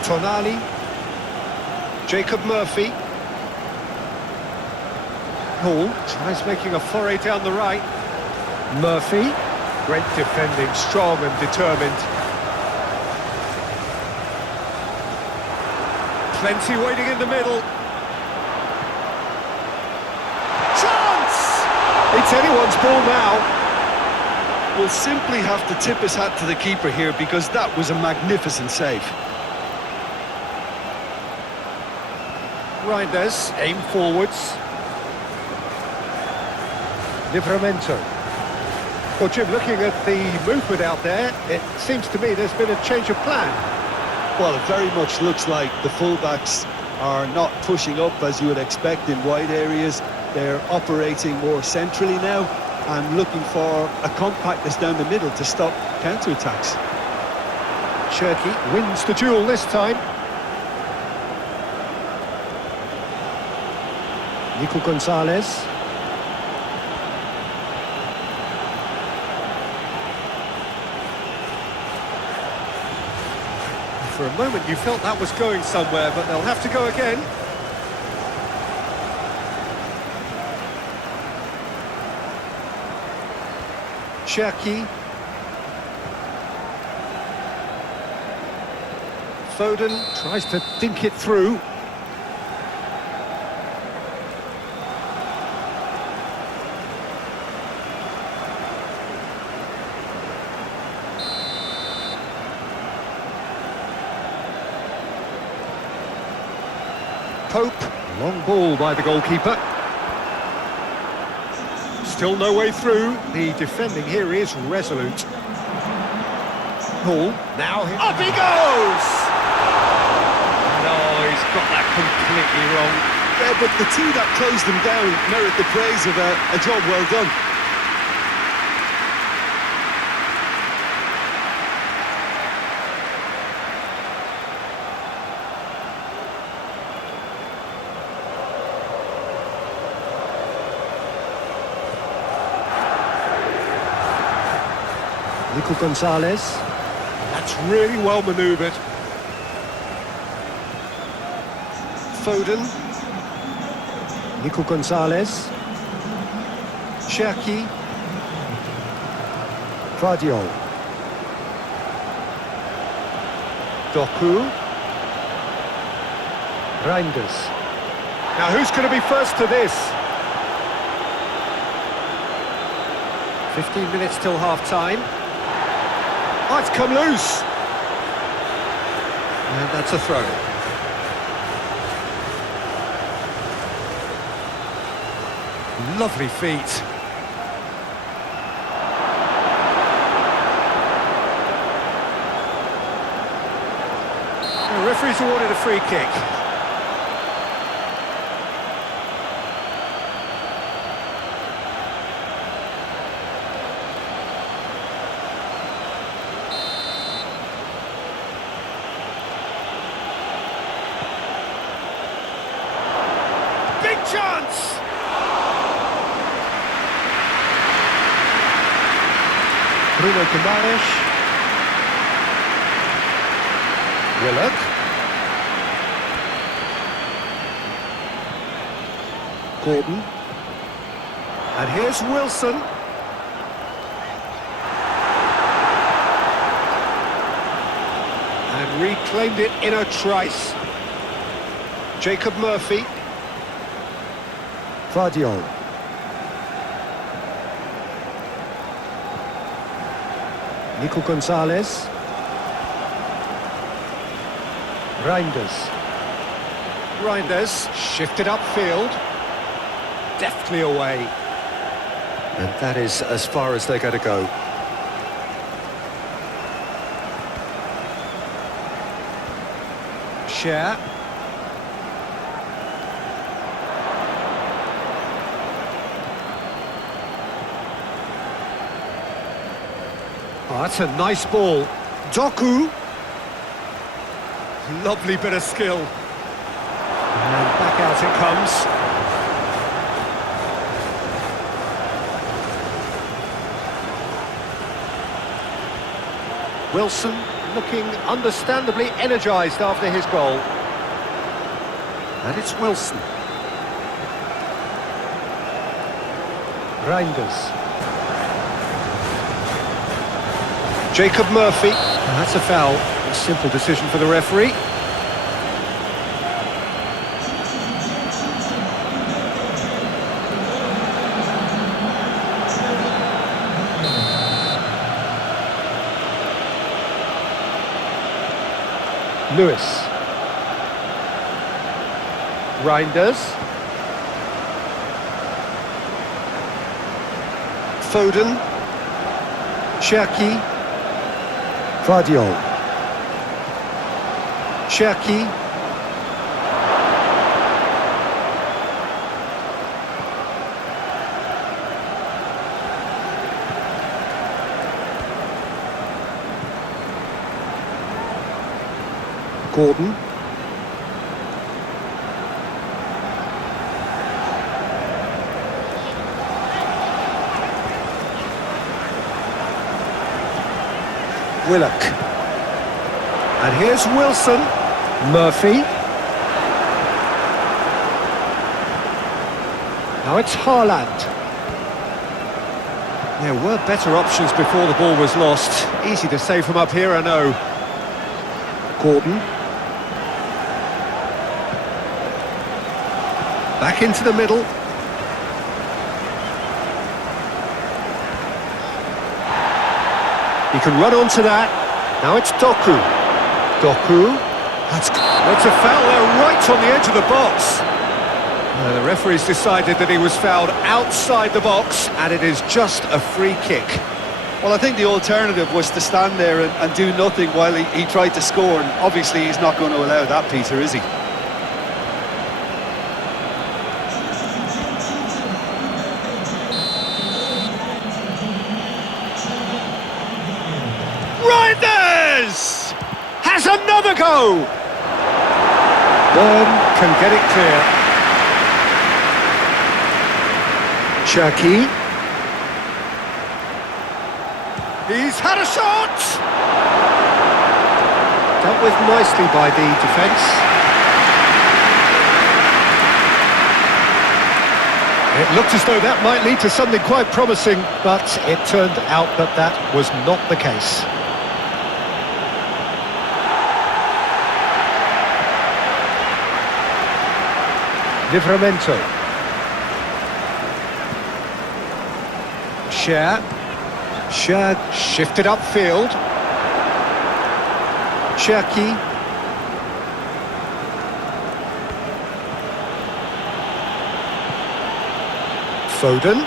Tonali. Jacob Murphy. Hall tries making a foray down the right. Murphy. Great defending, strong and determined. Plenty waiting in the middle. Chance! It's anyone's ball now. Will simply have to tip his hat to the keeper here because that was a magnificent save. Reinders, aim forwards. Livramento. Well, Jim, looking at the movement out there, it seems to me there's been a change of plan. Well, it very much looks like the fullbacks are not pushing up as you would expect in wide areas. They're operating more centrally now and looking for a compactness down the middle to stop counter-attacks. Cherky wins the duel this time. Nico Gonzalez. For a moment you felt that was going somewhere, but they'll have to go again. Cherky. Foden tries to think it through. Pope, long ball by the goalkeeper. Still no way through. The defending here is resolute. Hall, now up he goes! No, he's got that completely wrong. Yeah, but the two that closed them down merit the praise of a job well done. Nico Gonzalez. That's really well manoeuvred. Foden. Nico Gonzalez. Cherky. Guardiola. Doku. Reinders. Now who's going to be first to this? 15 minutes till half-time. Oh, it's come loose. And that's a throw. Lovely feet. The referee's awarded a free kick. Chance! Bruno Guimaraes. Willock. Gordon. And here's Wilson. And reclaimed it in a trice. Jacob Murphy. Guardiola. Nico Gonzalez. Reinders shifted upfield. Deftly away. And that is as far as they're going to go. Share. Oh, that's a nice ball. Doku. Lovely bit of skill. And back out it comes. Wilson looking understandably energised after his goal. And it's Wilson. Reinders. Jacob Murphy. And that's a foul. A simple decision for the referee. Lewis. Reinders. Foden. Cherki. Vardiol. Cherki. Gordon. Willock. And here's Wilson. Murphy. Now it's Haaland. There were better options before the ball was lost. Easy to save from up here, I know. Gordon. Back into the middle. He can run onto that. Now it's Doku. Doku. That's a foul there right on the edge of the box. The referee's decided that he was fouled outside the box, and it is just a free kick. Well, I think the alternative was to stand there and do nothing while he tried to score, and obviously he's not going to allow that, Peter, is he? Reinders has another go. Burn can get it clear. Cherki. He's had a shot! Dealt with nicely by the defence. It looked as though that might lead to something quite promising, but it turned out that that was not the case. Livramento. Cher shifted upfield. Cherki. Foden.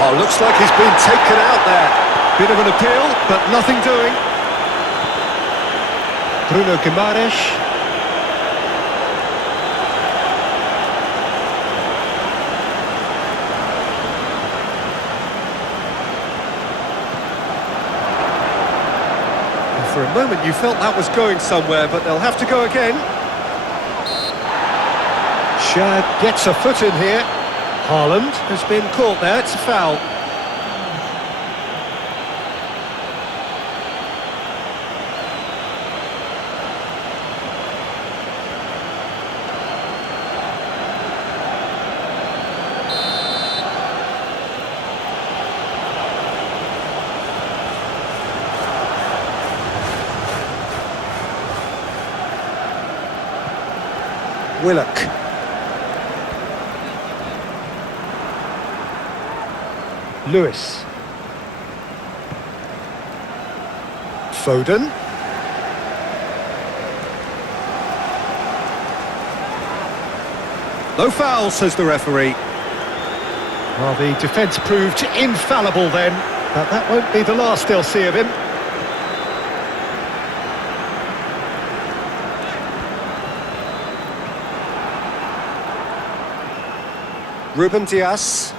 Oh, looks like he's been taken out there. Bit of an appeal, but nothing doing. Bruno Guimaraes. For a moment you felt that was going somewhere, but they'll have to go again. Shad gets a foot in here. Haaland has been caught there, it's a foul. Willock. Lewis. Foden. No foul, says the referee. Well, the defence proved infallible then, but that won't be the last they'll see of him. Ruben Dias,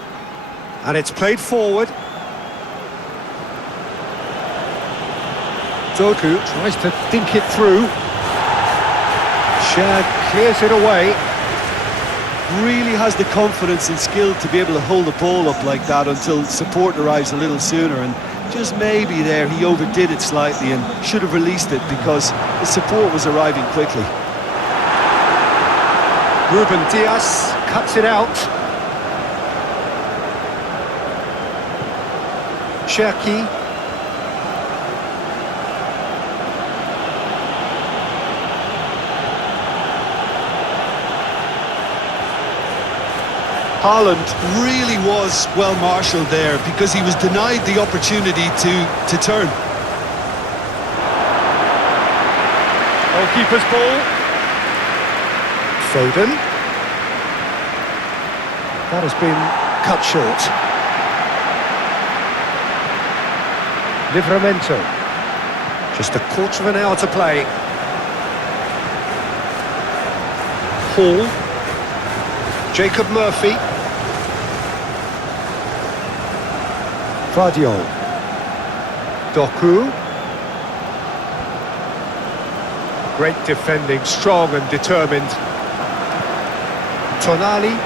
and it's played forward. Doku tries to think it through. Shad clears it away. Really has the confidence and skill to be able to hold the ball up like that until support arrives a little sooner, and just maybe there he overdid it slightly and should have released it because the support was arriving quickly. Ruben Dias cuts it out. Cherki. Haaland really was well marshalled there because he was denied the opportunity to turn. Goalkeeper's ball. Foden. that has been cut short. Livramento. Just a quarter of an hour to play. Hall. Jacob Murphy. Vardiol. Doku. Great defending, strong and determined. Tonali.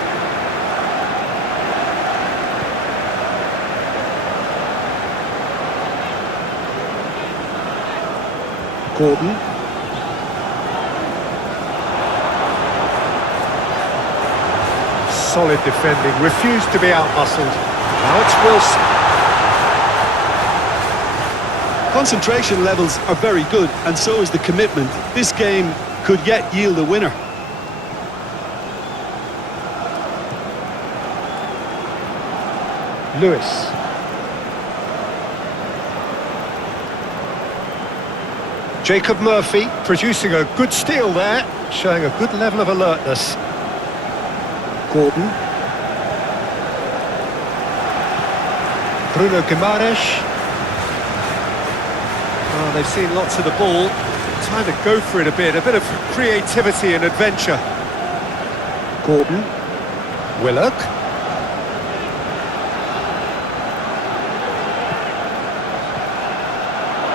Gordon. Solid defending, refused to be out-muscled. Now it's Wilson. Concentration levels are very good, and so is the commitment. This game could yet yield a winner. Lewis. Jacob Murphy producing a good steal there, showing a good level of alertness. Gordon. Bruno Guimaraes. Oh, they've seen lots of the ball. Time to go for it a bit of creativity and adventure. Gordon. Willock.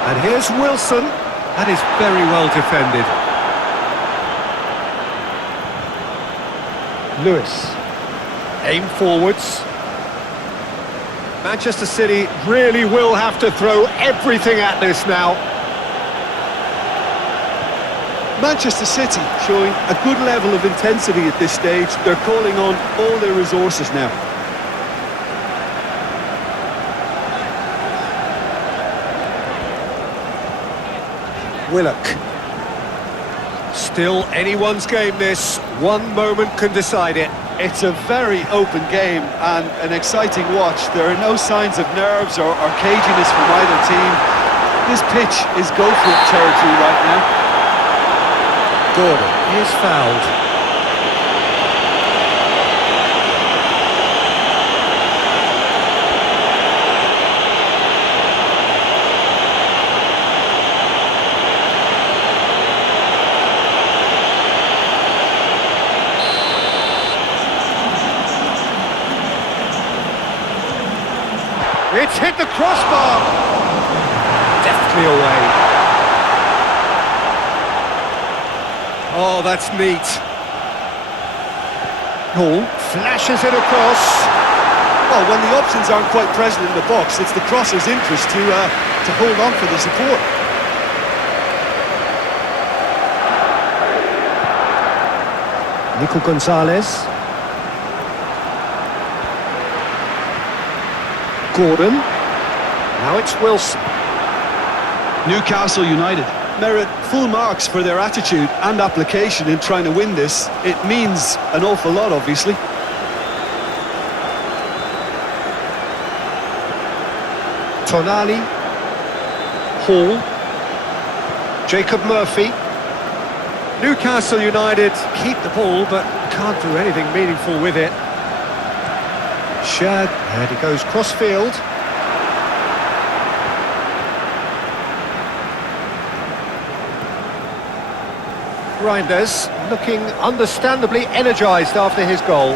And here's Wilson. That is very well defended. Lewis. Aim forwards. Manchester City really will have to throw everything at this now. Manchester City showing a good level of intensity at this stage. They're calling on all their resources now. Willock. Still anyone's game this. One moment can decide it. It's a very open game and an exciting watch. There are no signs of nerves or caginess from either team. This pitch is go-for-it territory right now. Gordon is fouled. It's hit the crossbar. Deftly away. Oh, that's neat. Hall flashes it across. Well, when the options aren't quite present in the box, it's the crosser's interest to hold on for the support. Nico Gonzalez. Gordon. Now it's Wilson. Newcastle United merit full marks for their attitude and application in trying to win this. It means an awful lot, obviously. Tonali. Hall. Jacob Murphy. Newcastle United keep the ball but can't do anything meaningful with it. Shad, and he goes cross-field. Reinders looking understandably energised after his goal.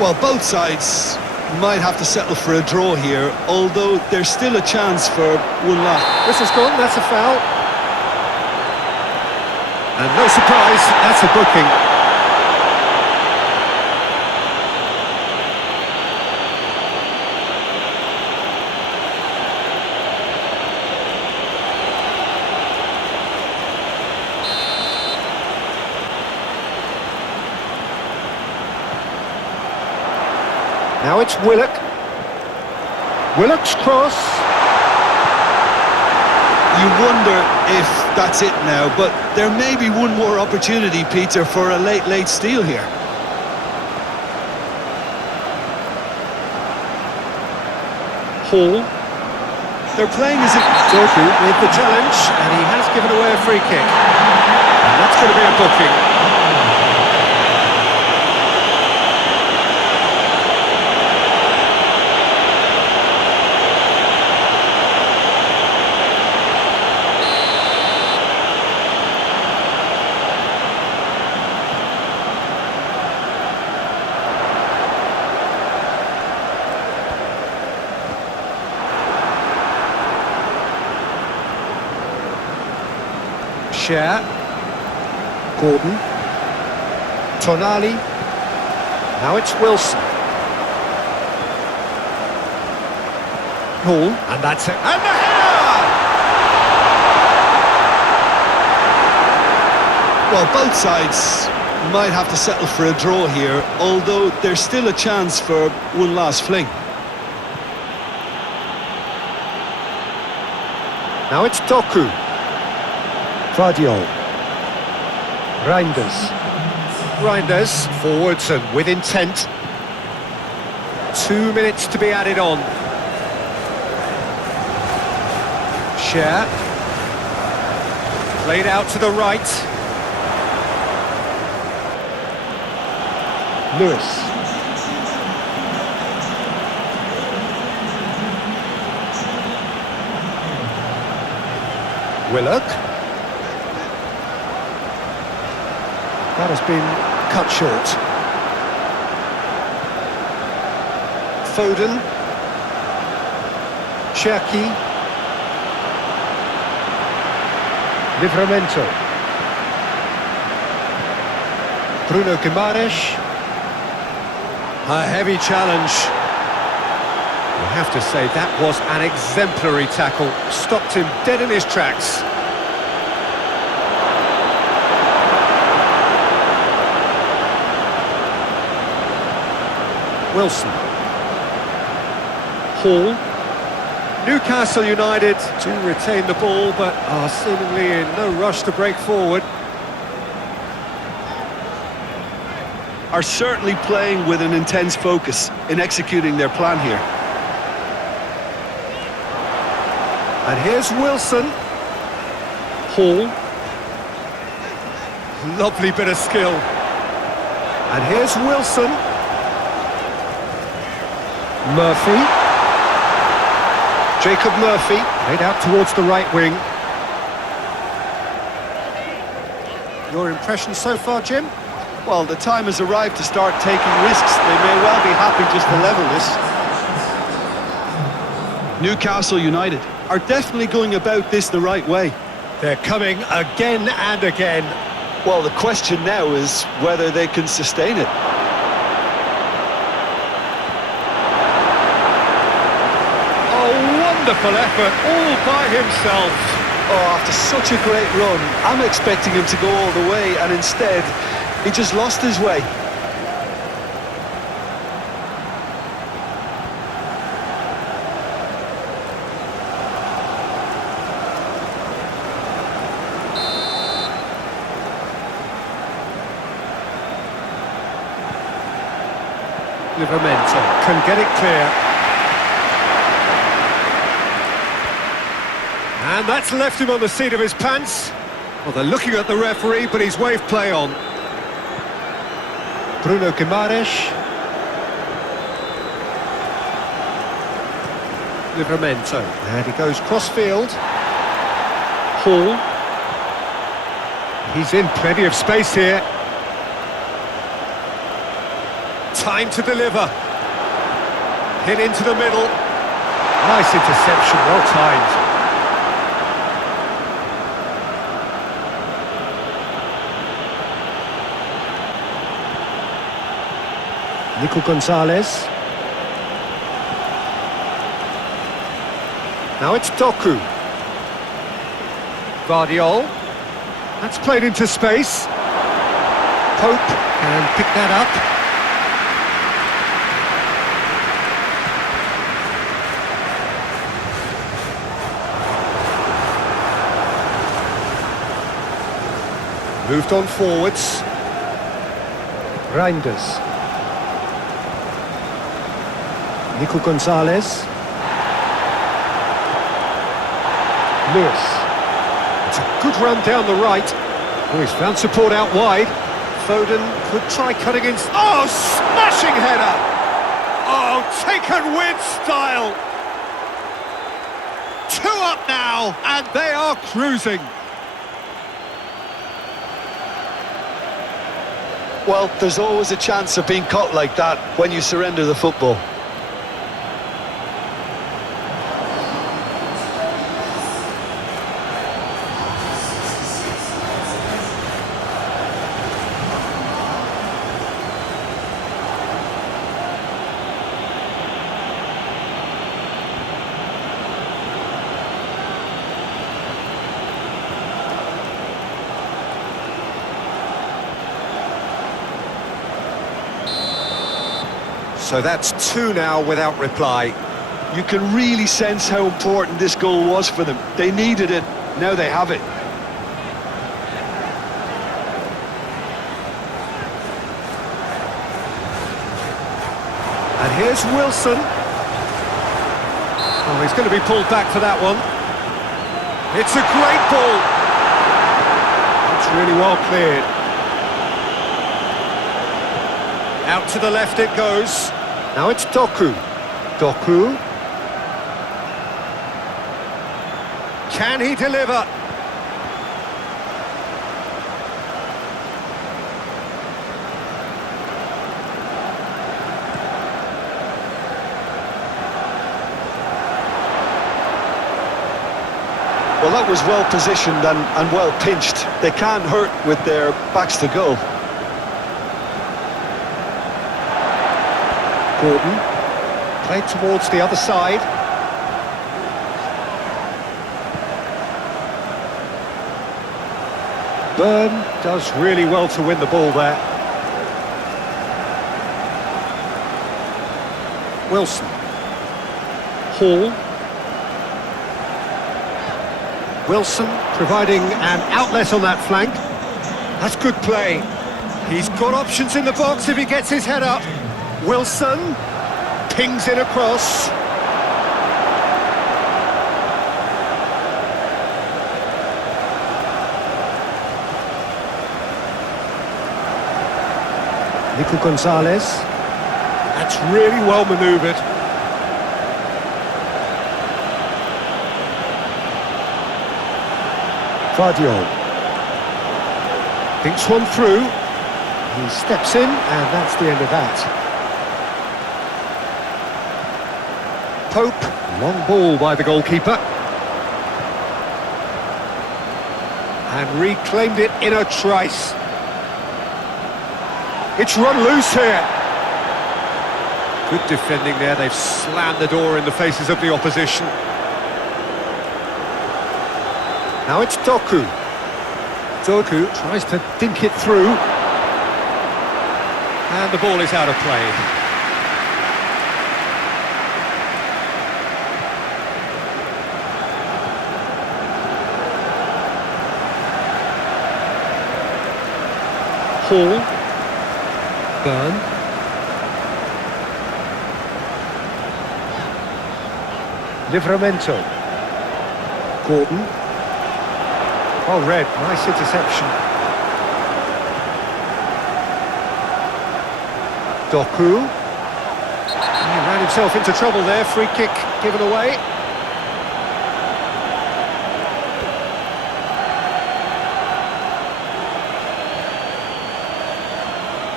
Well, both sides might have to settle for a draw here, although there's still a chance for one last. This is gone, that's a foul. And no surprise, that's a booking. Now it's Willock. Willock's cross. You wonder if that's it now, but there may be one more opportunity, Peter, for a late steal here. Hall. They're playing as if... Doku with the challenge, and he has given away a free kick. And that's going to be a booking. Share. Gordon. Tonali. Now it's Wilson. Hall. And that's it. And the header! Well, both sides might have to settle for a draw here, although there's still a chance for one last fling. Now it's Doku. Vardiol. Reinders forwards and with intent. 2 minutes to be added on. Share. Played out to the right. Lewis. Willock. That has been cut short. Foden. Cherki. Livramento. Bruno Guimaraes. A heavy challenge. You have to say that was an exemplary tackle. Stopped him dead in his tracks. Wilson. Hall. Newcastle United do retain the ball, but are seemingly in no rush to break forward. Are certainly playing with an intense focus in executing their plan here. And here's Wilson. Hall. Lovely bit of skill. And here's Wilson. Murphy. Jacob Murphy, laid out towards the right wing. Your impression so far, Jim? Well, the time has arrived to start taking risks. They may well be happy just to level this. Newcastle United are definitely going about this the right way. They're coming again and again. Well, the question now is whether they can sustain it. Wonderful effort, all by himself. Oh, after such a great run, I'm expecting him to go all the way, and instead, he just lost his way. Livramento can get it clear. And that's left him on the seat of his pants. Well, they're looking at the referee, but he's waved play on. Bruno Guimaraes. Livramento. And he goes cross-field. Hall. He's in plenty of space here. Time to deliver. Hit into the middle. Nice interception, well timed. Nico Gonzalez. Now it's Doku. Vardiol. That's played into space. Pope can pick that up. Moved on forwards. Reinders. Nico Gonzalez. Lewis. It's a good run down the right. Oh, he's found support out wide. Foden could try cutting in. Oh, smashing header! Oh, taken with style! 2 up now, and they are cruising. Well, there's always a chance of being caught like that when you surrender the football. So that's two now without reply. You can really sense how important this goal was for them. They needed it, now they have it. And here's Wilson. Oh, he's going to be pulled back for that one. It's a great ball. It's really well cleared. Out to the left it goes. Now it's Doku. Doku. Can he deliver? Well, that was well positioned and well pinched. They can't hurt with their backs to goal. Gordon. Played towards the other side. Byrne does really well to win the ball there. Wilson. Hall. Wilson providing an outlet on that flank. That's good play. He's got options in the box if he gets his head up. Wilson pings it across. Nico Gonzalez. That's really well manoeuvred. Vardiol. Thinks one through. He steps in, and that's the end of that. Pope, long ball by the goalkeeper. And reclaimed it in a trice. It's run loose here. Good defending there, they've slammed the door in the faces of the opposition. Now it's Doku. Doku tries to dink it through. And the ball is out of play. Hall. Byrne. Livramento. Gordon. Oh, red. Nice interception. Doku. He ran himself into trouble there. Free kick given away.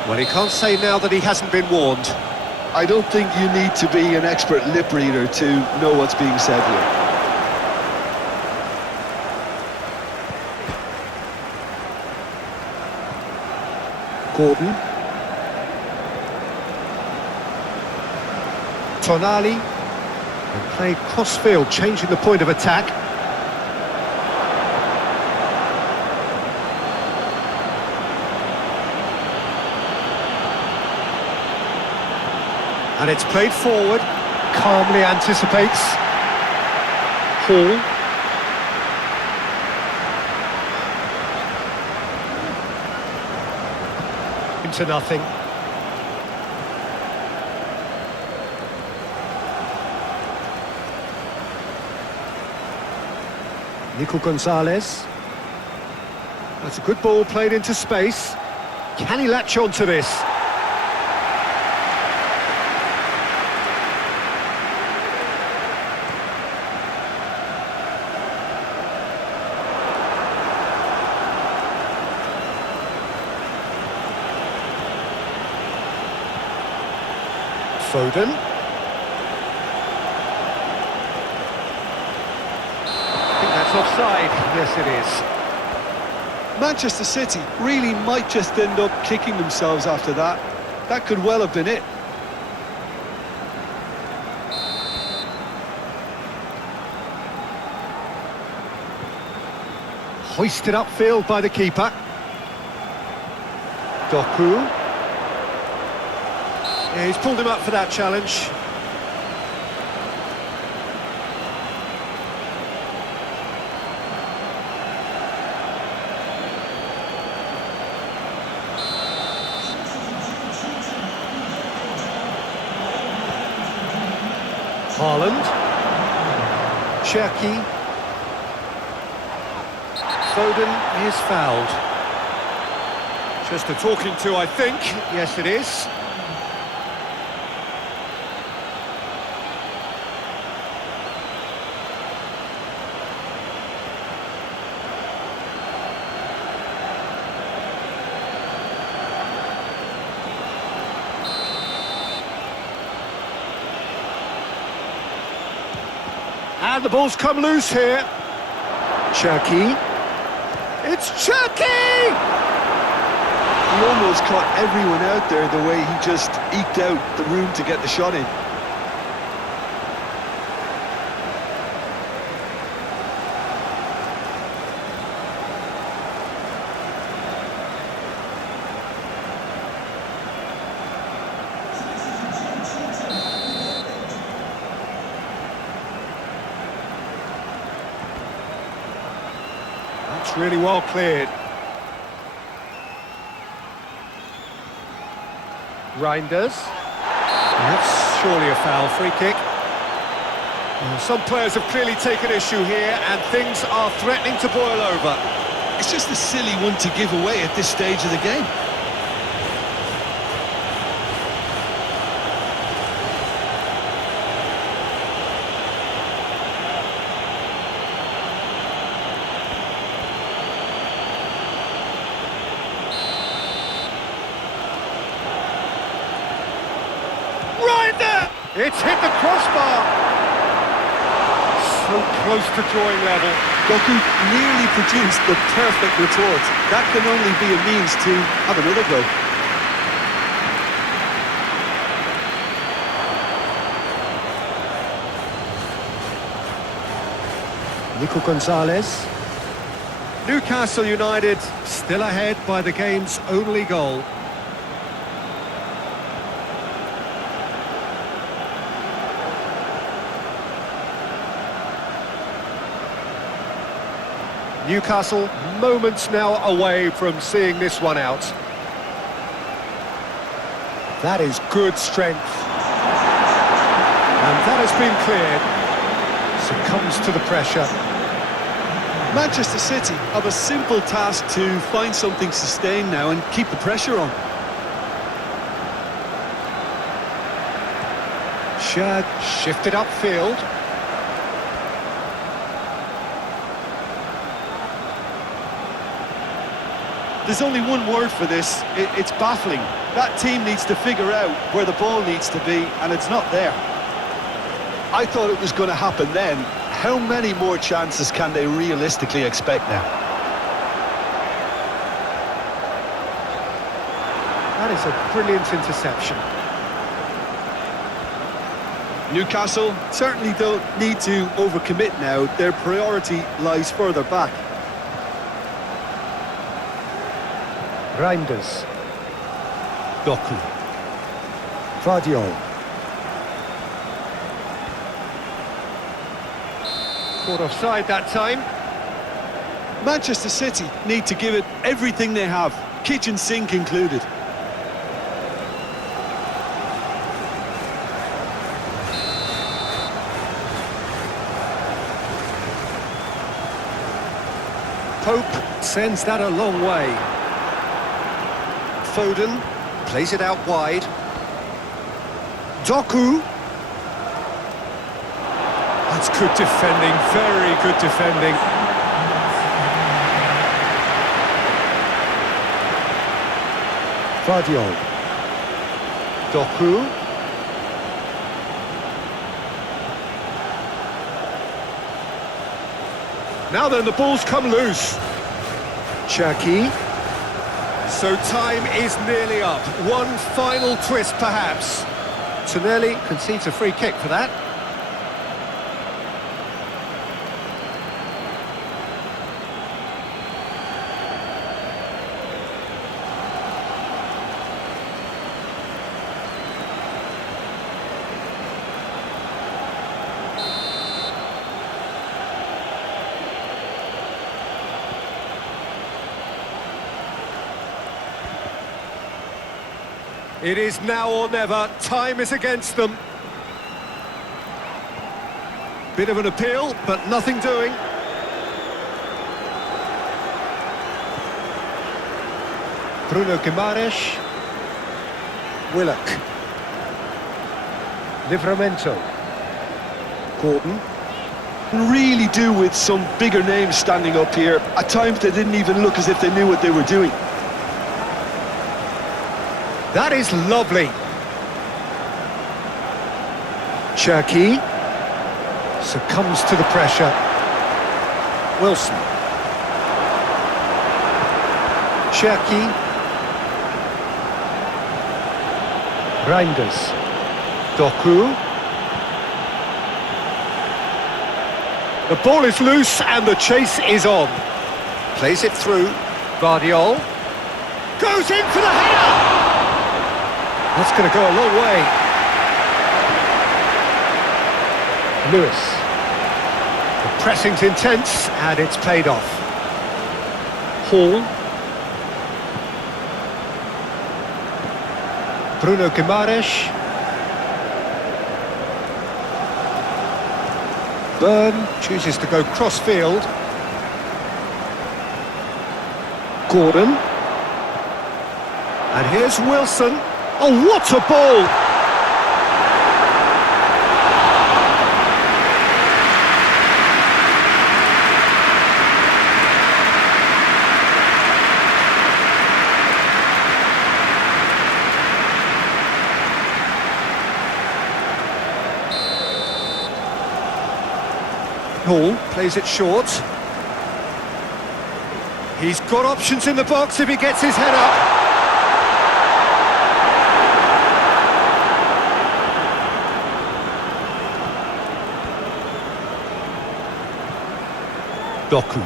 Well, he can't say now that he hasn't been warned. I don't think you need to be an expert lip reader to know what's being said here. Gordon. Tonali. And played cross-field, changing the point of attack. And it's played forward, calmly anticipates. Hall. Into nothing. Nico Gonzalez. That's a good ball played into space. Can he latch on to this? Foden. I think that's offside. Yes, it is. Manchester City really might just end up kicking themselves after that. That could well have been it. Hoisted upfield by the keeper. Doku. Yeah, he's pulled him up for that challenge. Haaland. Cherki. Foden is fouled. Just a talking to, I think. Yes, it is. And the ball's come loose here. Cherki. It's Cherki! He almost caught everyone out there the way he just eked out the room to get the shot in. That's really well cleared. Reinders. That's surely a foul, free kick. Some players have clearly taken issue here and things are threatening to boil over. It's just a silly one to give away at this stage of the game. It's hit the crossbar. So close to drawing level. Doku nearly produced the perfect retort. That can only be a means to have another go. Nico Gonzalez. Newcastle United still ahead by the game's only goal. Newcastle moments now away from seeing this one out. That is good strength. And that has been cleared. Succumbs to the pressure. Manchester City have a simple task to find something sustained now and keep the pressure on. Shad shifted upfield. There's only one word for this, it's baffling. That team needs to figure out where the ball needs to be, and it's not there. I thought it was going to happen then. How many more chances can they realistically expect now? That is a brilliant interception. Newcastle certainly don't need to overcommit now. Their priority lies further back. Reinders. Doku. Vardiol. Caught offside that time. Manchester City need to give it everything they have, kitchen sink included. Pope sends that a long way. Foden plays it out wide. Doku. That's good defending, very good defending. Vardiol. Doku. Now then, the ball's come loose. Cherki. So time is nearly up. One final twist, perhaps. Tonelli concedes a free kick for that. It is now or never. Time is against them. Bit of an appeal, but nothing doing. Bruno Guimaraes. Willock. Livramento. Gordon. Really do with some bigger names standing up here. At times they didn't even look as if they knew what they were doing. That is lovely. Cherki succumbs to the pressure. Wilson. Cherki. Reinders. Doku. The ball is loose and the chase is on. Plays it through. Guardiol. Goes in for the header! That's going to go a long way. Lewis. The pressing's intense and it's paid off. Hall. Bruno Guimaraes. Byrne chooses to go cross-field. Gordon. And here's Wilson. Oh, what a ball! Hall plays it short. He's got options in the box if he gets his head up. Doku.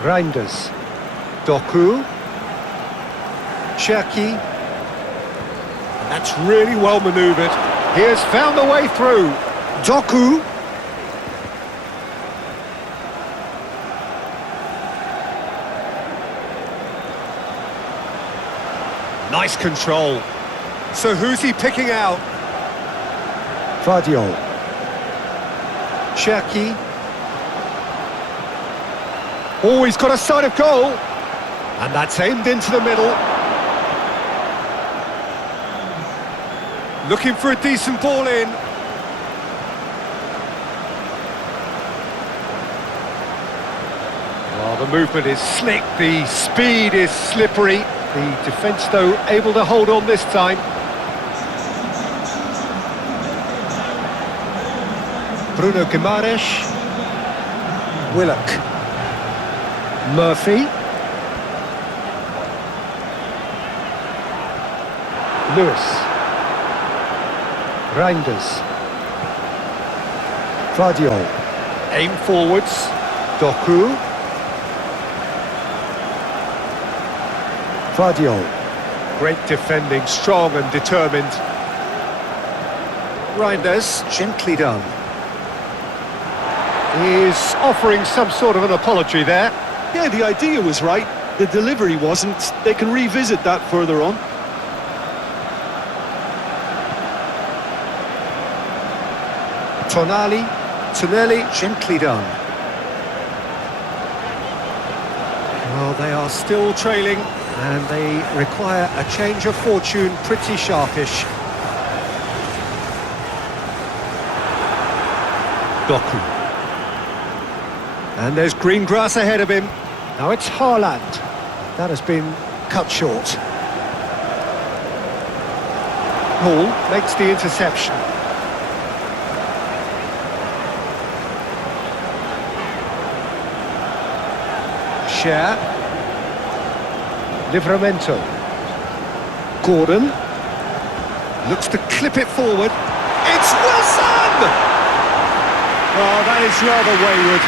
Reinders. Doku. Cherki. That's really well manoeuvred. He has found the way through. Doku. Nice control. So who's he picking out? Guardiol. Cherki. Oh, he's got a sight of goal. And that's aimed into the middle. Looking for a decent ball in. Well, the movement is slick, the speed is slippery. The defence, though, able to hold on this time. Bruno Guimaraes. Willock. Murphy. Lewis. Reinders. Guardiol. Aim forwards. Doku. Guardiol. Great defending, strong and determined. Reinders, gently done. He's offering some sort of an apology there. Yeah, the idea was right. The delivery wasn't. They can revisit that further on. Tonelli, gently done. Well, they are still trailing, and they require a change of fortune pretty sharpish. Doku. And there's green grass ahead of him. Now it's Haaland. That has been cut short. Hall makes the interception. Share. Livramento. Gordon. Looks to clip it forward. It's Wilson! Oh, that is rather wayward.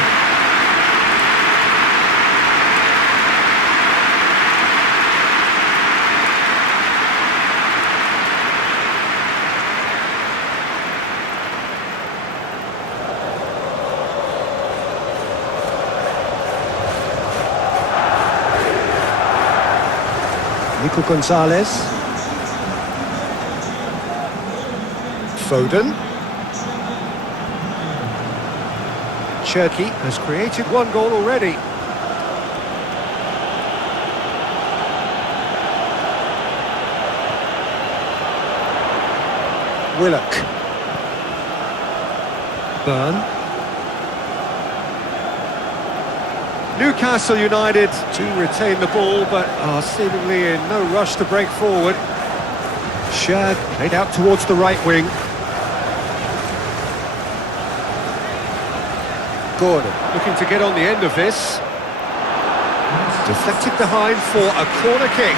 Nico Gonzalez. Foden. Cherki has created one goal already. Willock. Byrne. Newcastle United do retain the ball, but are seemingly in no rush to break forward. Shad played out towards the right wing. Gordon looking to get on the end of this. Deflected behind for a corner kick.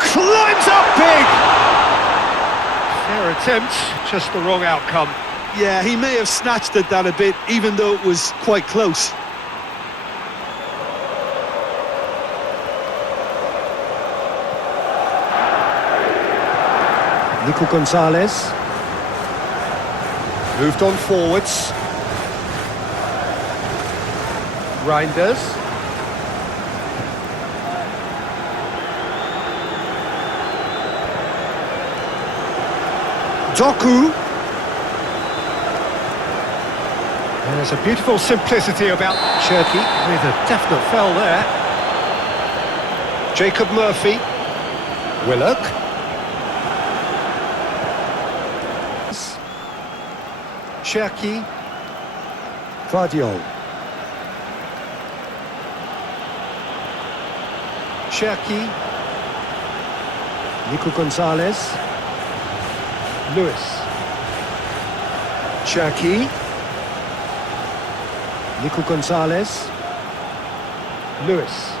Climbs up big! Fair attempt, just the wrong outcome. Yeah, he may have snatched at that a bit, even though it was quite close. Nico Gonzalez. Moved on forwards. Reinders. Doku. There's a beautiful simplicity about Cherki with a definite fell there. Jacob Murphy. Willock. Cherki. Guardiol. Cherki. Nico Gonzalez. Lewis. Cherki. Nico Gonzalez. Lewis.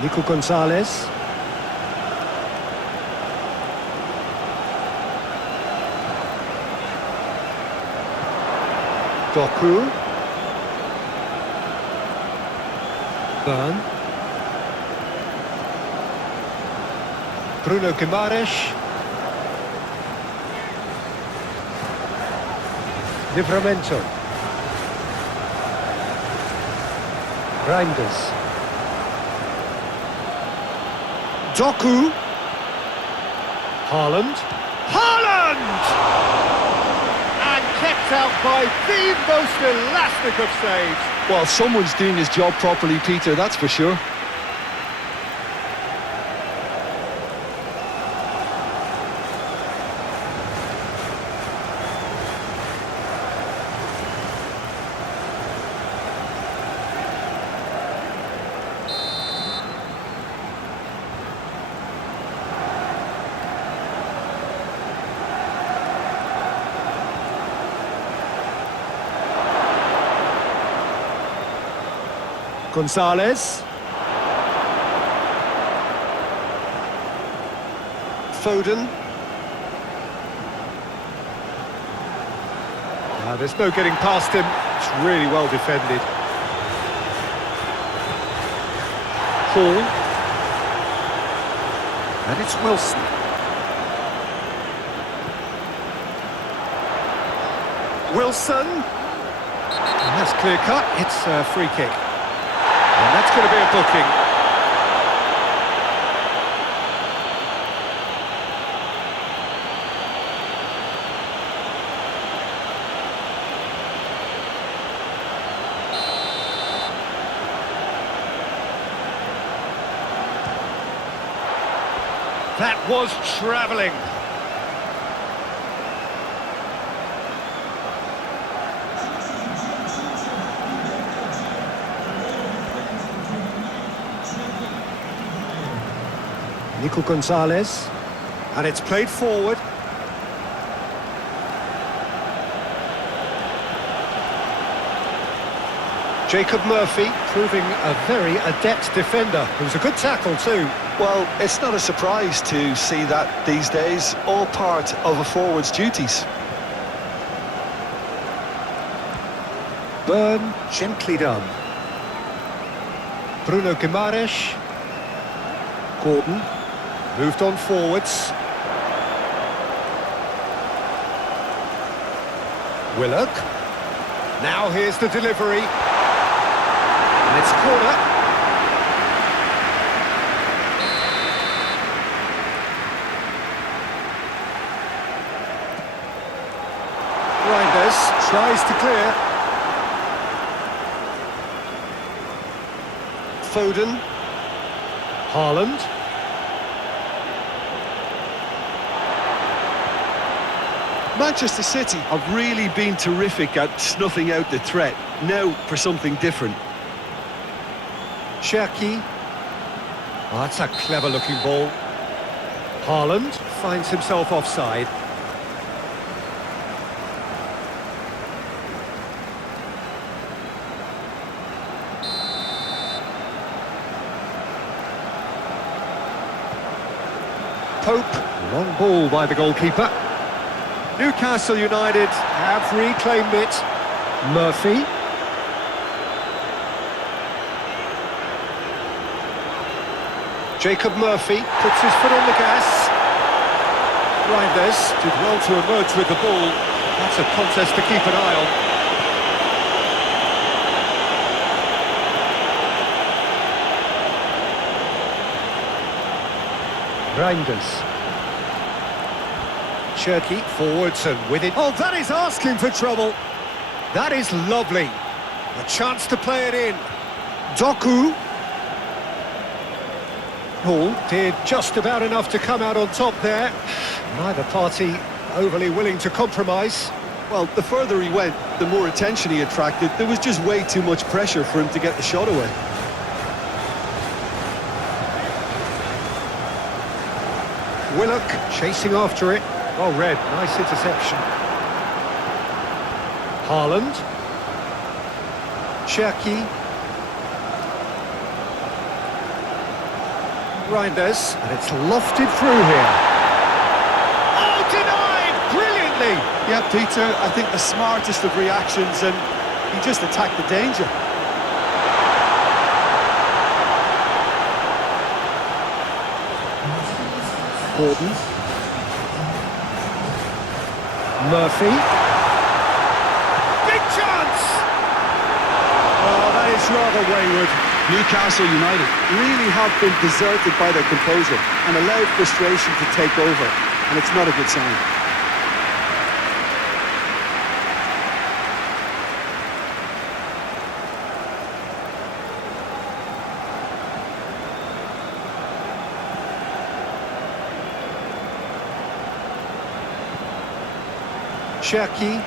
Nico Gonzalez. Doku. Byrne. Bruno Guimaraes. Livramento. Reinders. Doku. Haaland. Haaland! And kept out by the most elastic of saves. Well, someone's doing his job properly, Peter, that's for sure. Gonzalez. Foden. There's no getting past him. It's really well defended. Hall. And it's Wilson. Wilson. And that's clear cut. It's a free kick. And that's going to be a booking. That was travelling. Nico Gonzalez, and it's played forward. Jacob Murphy, proving a very adept defender. It was a good tackle too. Well, it's not a surprise to see that these days, all part of a forward's duties. Byrne, gently done. Bruno Guimaraes. Gordon. Moved on forwards. Willock. Now here's the delivery. it's corner. Reinders tries to clear. Foden. Haaland. Manchester City have really been terrific at snuffing out the threat. Now for something different. Cherki. Oh, that's a clever-looking ball. Haaland finds himself offside. Pope, long ball by the goalkeeper. Newcastle United have reclaimed it. Murphy. Jacob Murphy puts his foot on the gas. Reinders did well to emerge with the ball. That's a contest to keep an eye on. Reinders. Cherki forwards and with it. Oh, that is asking for trouble. That is lovely. A chance to play it in. Doku. Hall did just about enough to come out on top there. Neither party overly willing to compromise. Well, the further he went, the more attention he attracted. There was just way too much pressure for him to get the shot away. Willock chasing after it. Oh, Red, nice interception. Haaland. Cherki. Reinders, and it's lofted through here. Oh, denied! Brilliantly! Yeah, Peter, I think the smartest of reactions, and he just attacked the danger. Gordon. Murphy. Big chance! Oh, that is rather wayward. Newcastle United really have been deserted by their composure and allowed frustration to take over, and it's not a good sign. Cherki.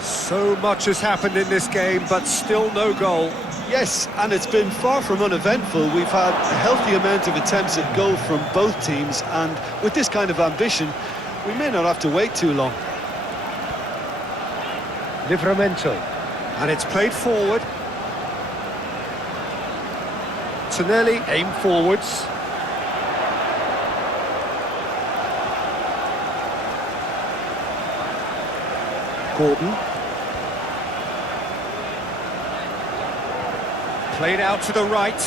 So much has happened in this game, but still no goal. Yes, and it's been far from uneventful. We've had a healthy amount of attempts at goal from both teams, and with this kind of ambition, we may not have to wait too long. Livramento. And it's played forward. Tonelli aim forwards. Gordon. Played out to the right.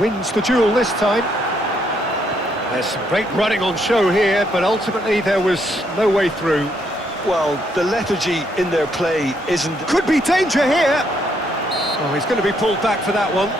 Wins the duel this time. There's some great running on show here, but ultimately there was no way through. Well, the lethargy in their play isn't... Could be danger here! Oh, he's going to be pulled back for that one.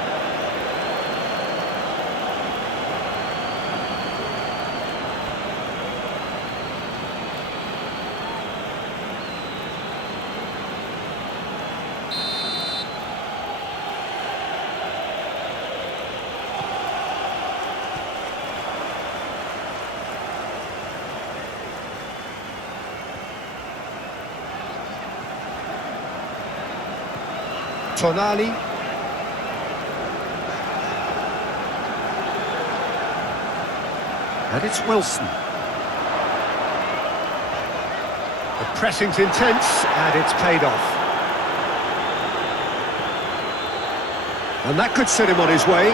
Tonali. And it's Wilson. The pressing's intense, and it's paid off. And that could set him on his way.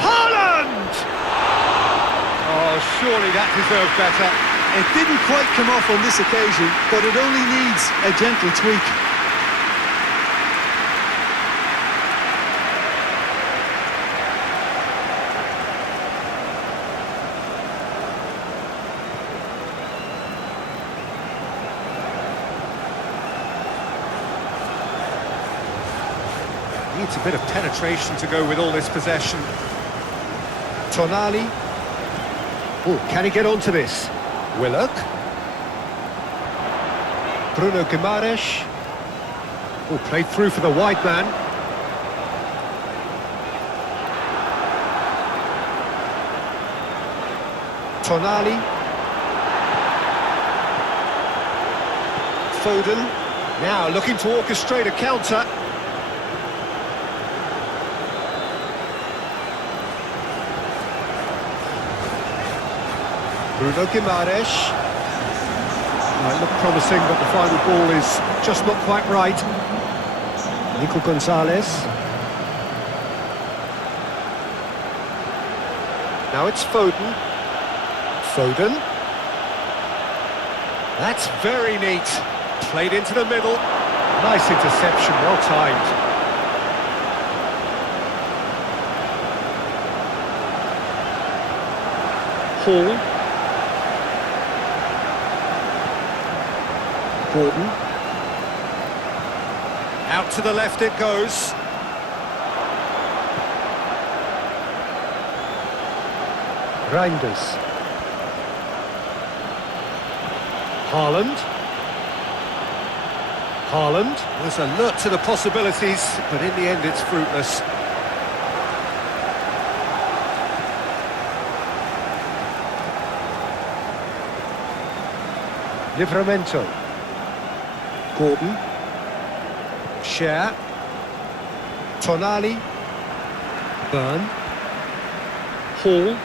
Haaland! Oh, surely that deserved better. It didn't quite come off on this occasion, but it only needs a gentle tweak. Needs a bit of penetration to go with all this possession. Tonali. Oh, can he get onto this? Willock. Bruno Guimaraes. Oh, played through for the wide man. Tonali. Foden. Now looking to orchestrate a counter. Bruno Guimaraes. Might look promising, but the final ball is just not quite right. Nico Gonzalez. Now it's Foden. Foden. That's very neat. Played into the middle. Nice interception, well timed. Hall. Gordon. Out to the left it goes. Reinders. Haaland. Haaland was alert to the possibilities, but in the end it's fruitless. Livramento. Gordon. Cher. Tonali. Byrne. Hall.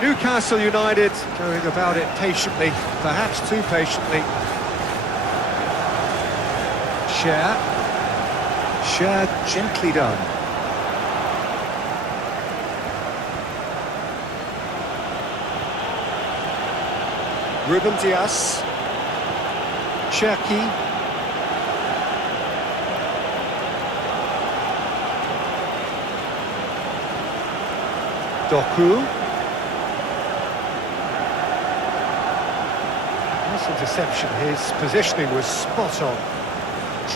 Newcastle United going about it patiently, perhaps too patiently. Cher. Cher gently done. Ruben Dias. Cherki. Doku. Nice interception. His positioning was spot on.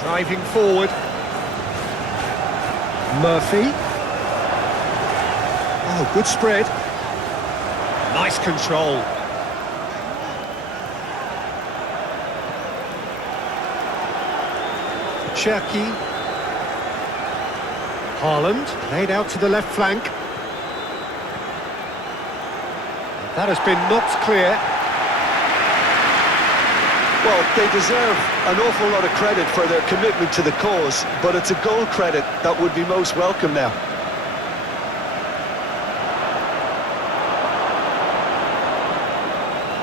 Driving forward. Murphy. Oh, good spread. Nice control. Cherki. Haaland played out to the left flank. That has been knocked clear. Well, they deserve an awful lot of credit for their commitment to the cause, but it's a goal credit that would be most welcome now.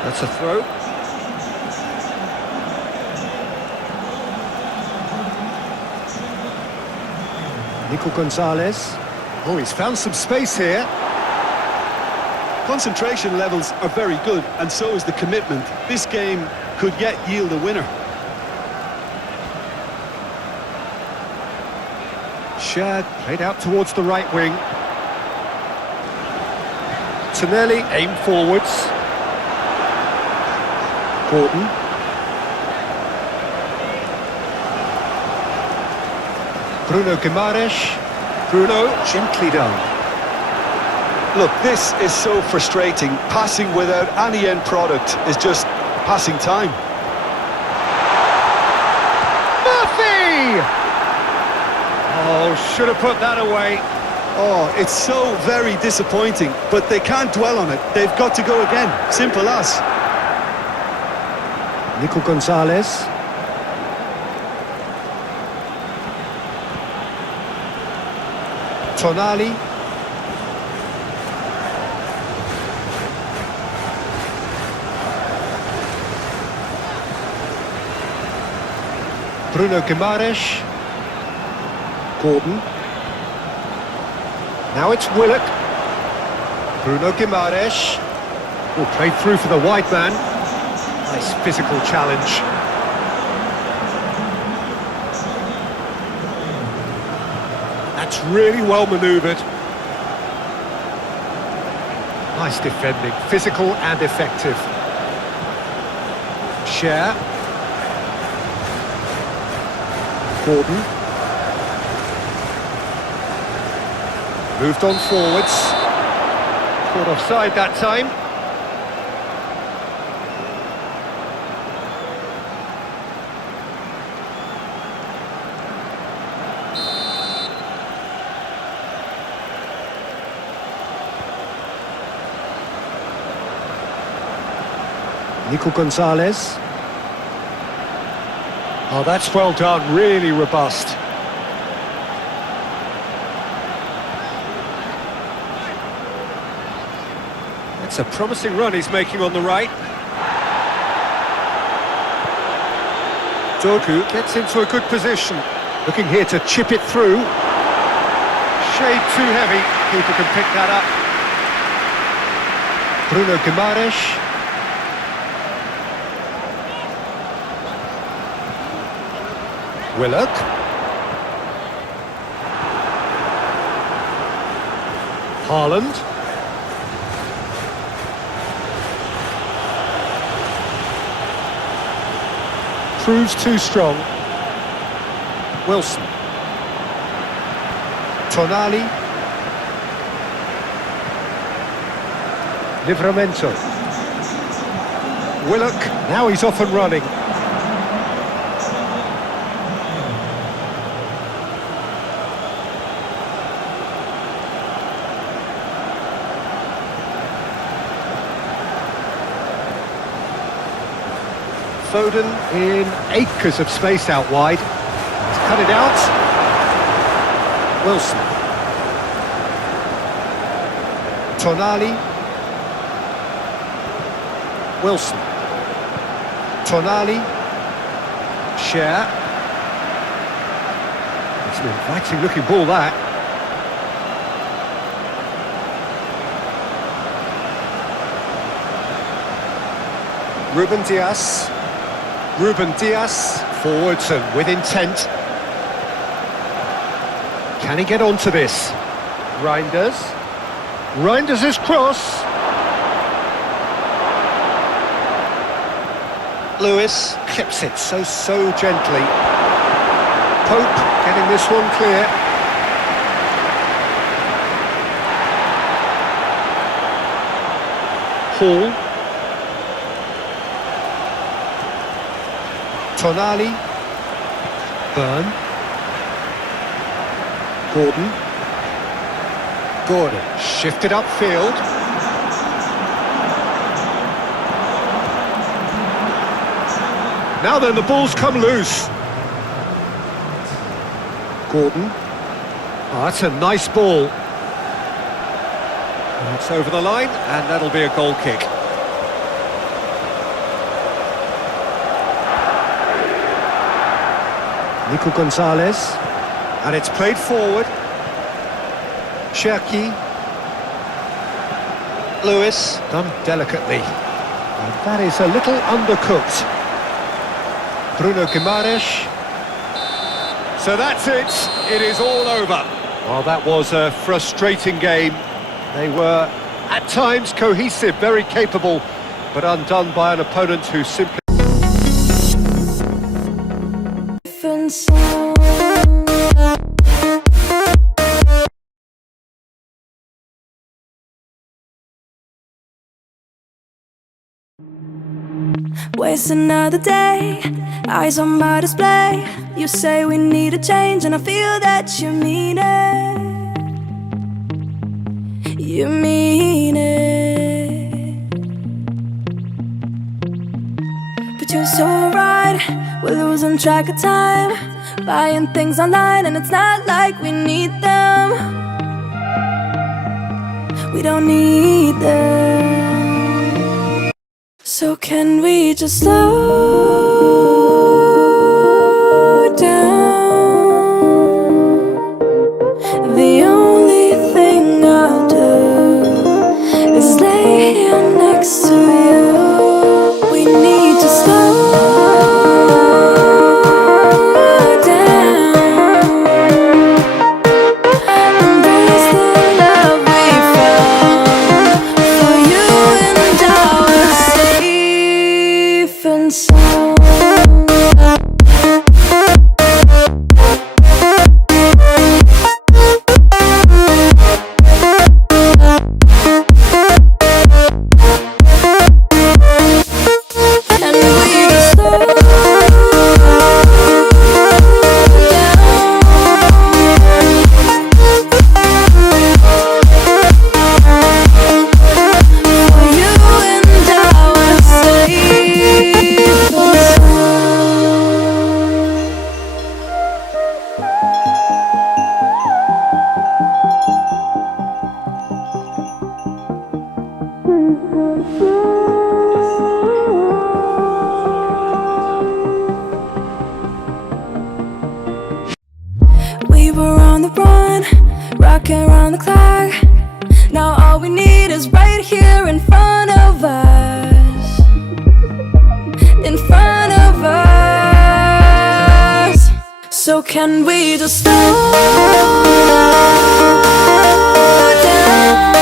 That's a throw. Nico Gonzalez. Oh, he's found some space here. Concentration levels are very good, and so is the commitment. This game could yet yield a winner. Shad played out towards the right wing. Tonelli aimed forwards. Gordon. Bruno Guimaraes. Bruno, gently done. Look, this is so frustrating. Passing without any end product is just passing time. Murphy! Oh, should have put that away. Oh, it's so very disappointing, but they can't dwell on it. They've got to go again. Simple as. Nico Gonzalez. Tonali. Bruno Guimaraes. Gordon. Now it's Willock. Bruno Guimaraes. Oh, played through for the wide man. Nice physical challenge. That's really well manoeuvred. Nice defending, physical and effective. Cher. Gordon. Moved on forwards. Caught offside that time. Nico Gonzalez. Oh, that's well done, really robust. It's a promising run he's making on the right. Doku gets into a good position. Looking here to chip it through. Shade too heavy, keeper can pick that up. Bruno Guimaraes. Willock. Haaland. Proves too strong. Wilson. Tonali. Livramento. Willock. Now he's off and running. Foden in acres of space out wide. He's cut it out. Wilson. Tonali. Wilson. Tonali. Share. It's an inviting looking ball, that. Ruben Dias. Ruben Dias, forwards and with intent. Can he get onto this? Reinders. Reinders' cross. Lewis clips it so gently. Pope getting this one clear. Hall. Tonali. Byrne. Gordon shifted upfield. Now then, the ball's come loose. Gordon. Oh, that's a nice ball. It's over the line, and that'll be a goal kick. Nico Gonzalez, and it's played forward. Cherki. Lewis, done delicately. And that is a little undercooked. Bruno Guimaraes. So that's it. It is all over. Well, that was a frustrating game. They were, at times, cohesive, very capable, but undone by an opponent who simply... Waste another day, eyes on my display. You say we need a change, and I feel that you mean it. You mean it. But you're so right, we're losing track of time, buying things online, and it's not like we need them. We don't need them. So can we just slow down? The only thing I'll do is lay here next to you. We need to slow down. Embrace the love we found. For you and I, we're safe and sound. can we just slow down?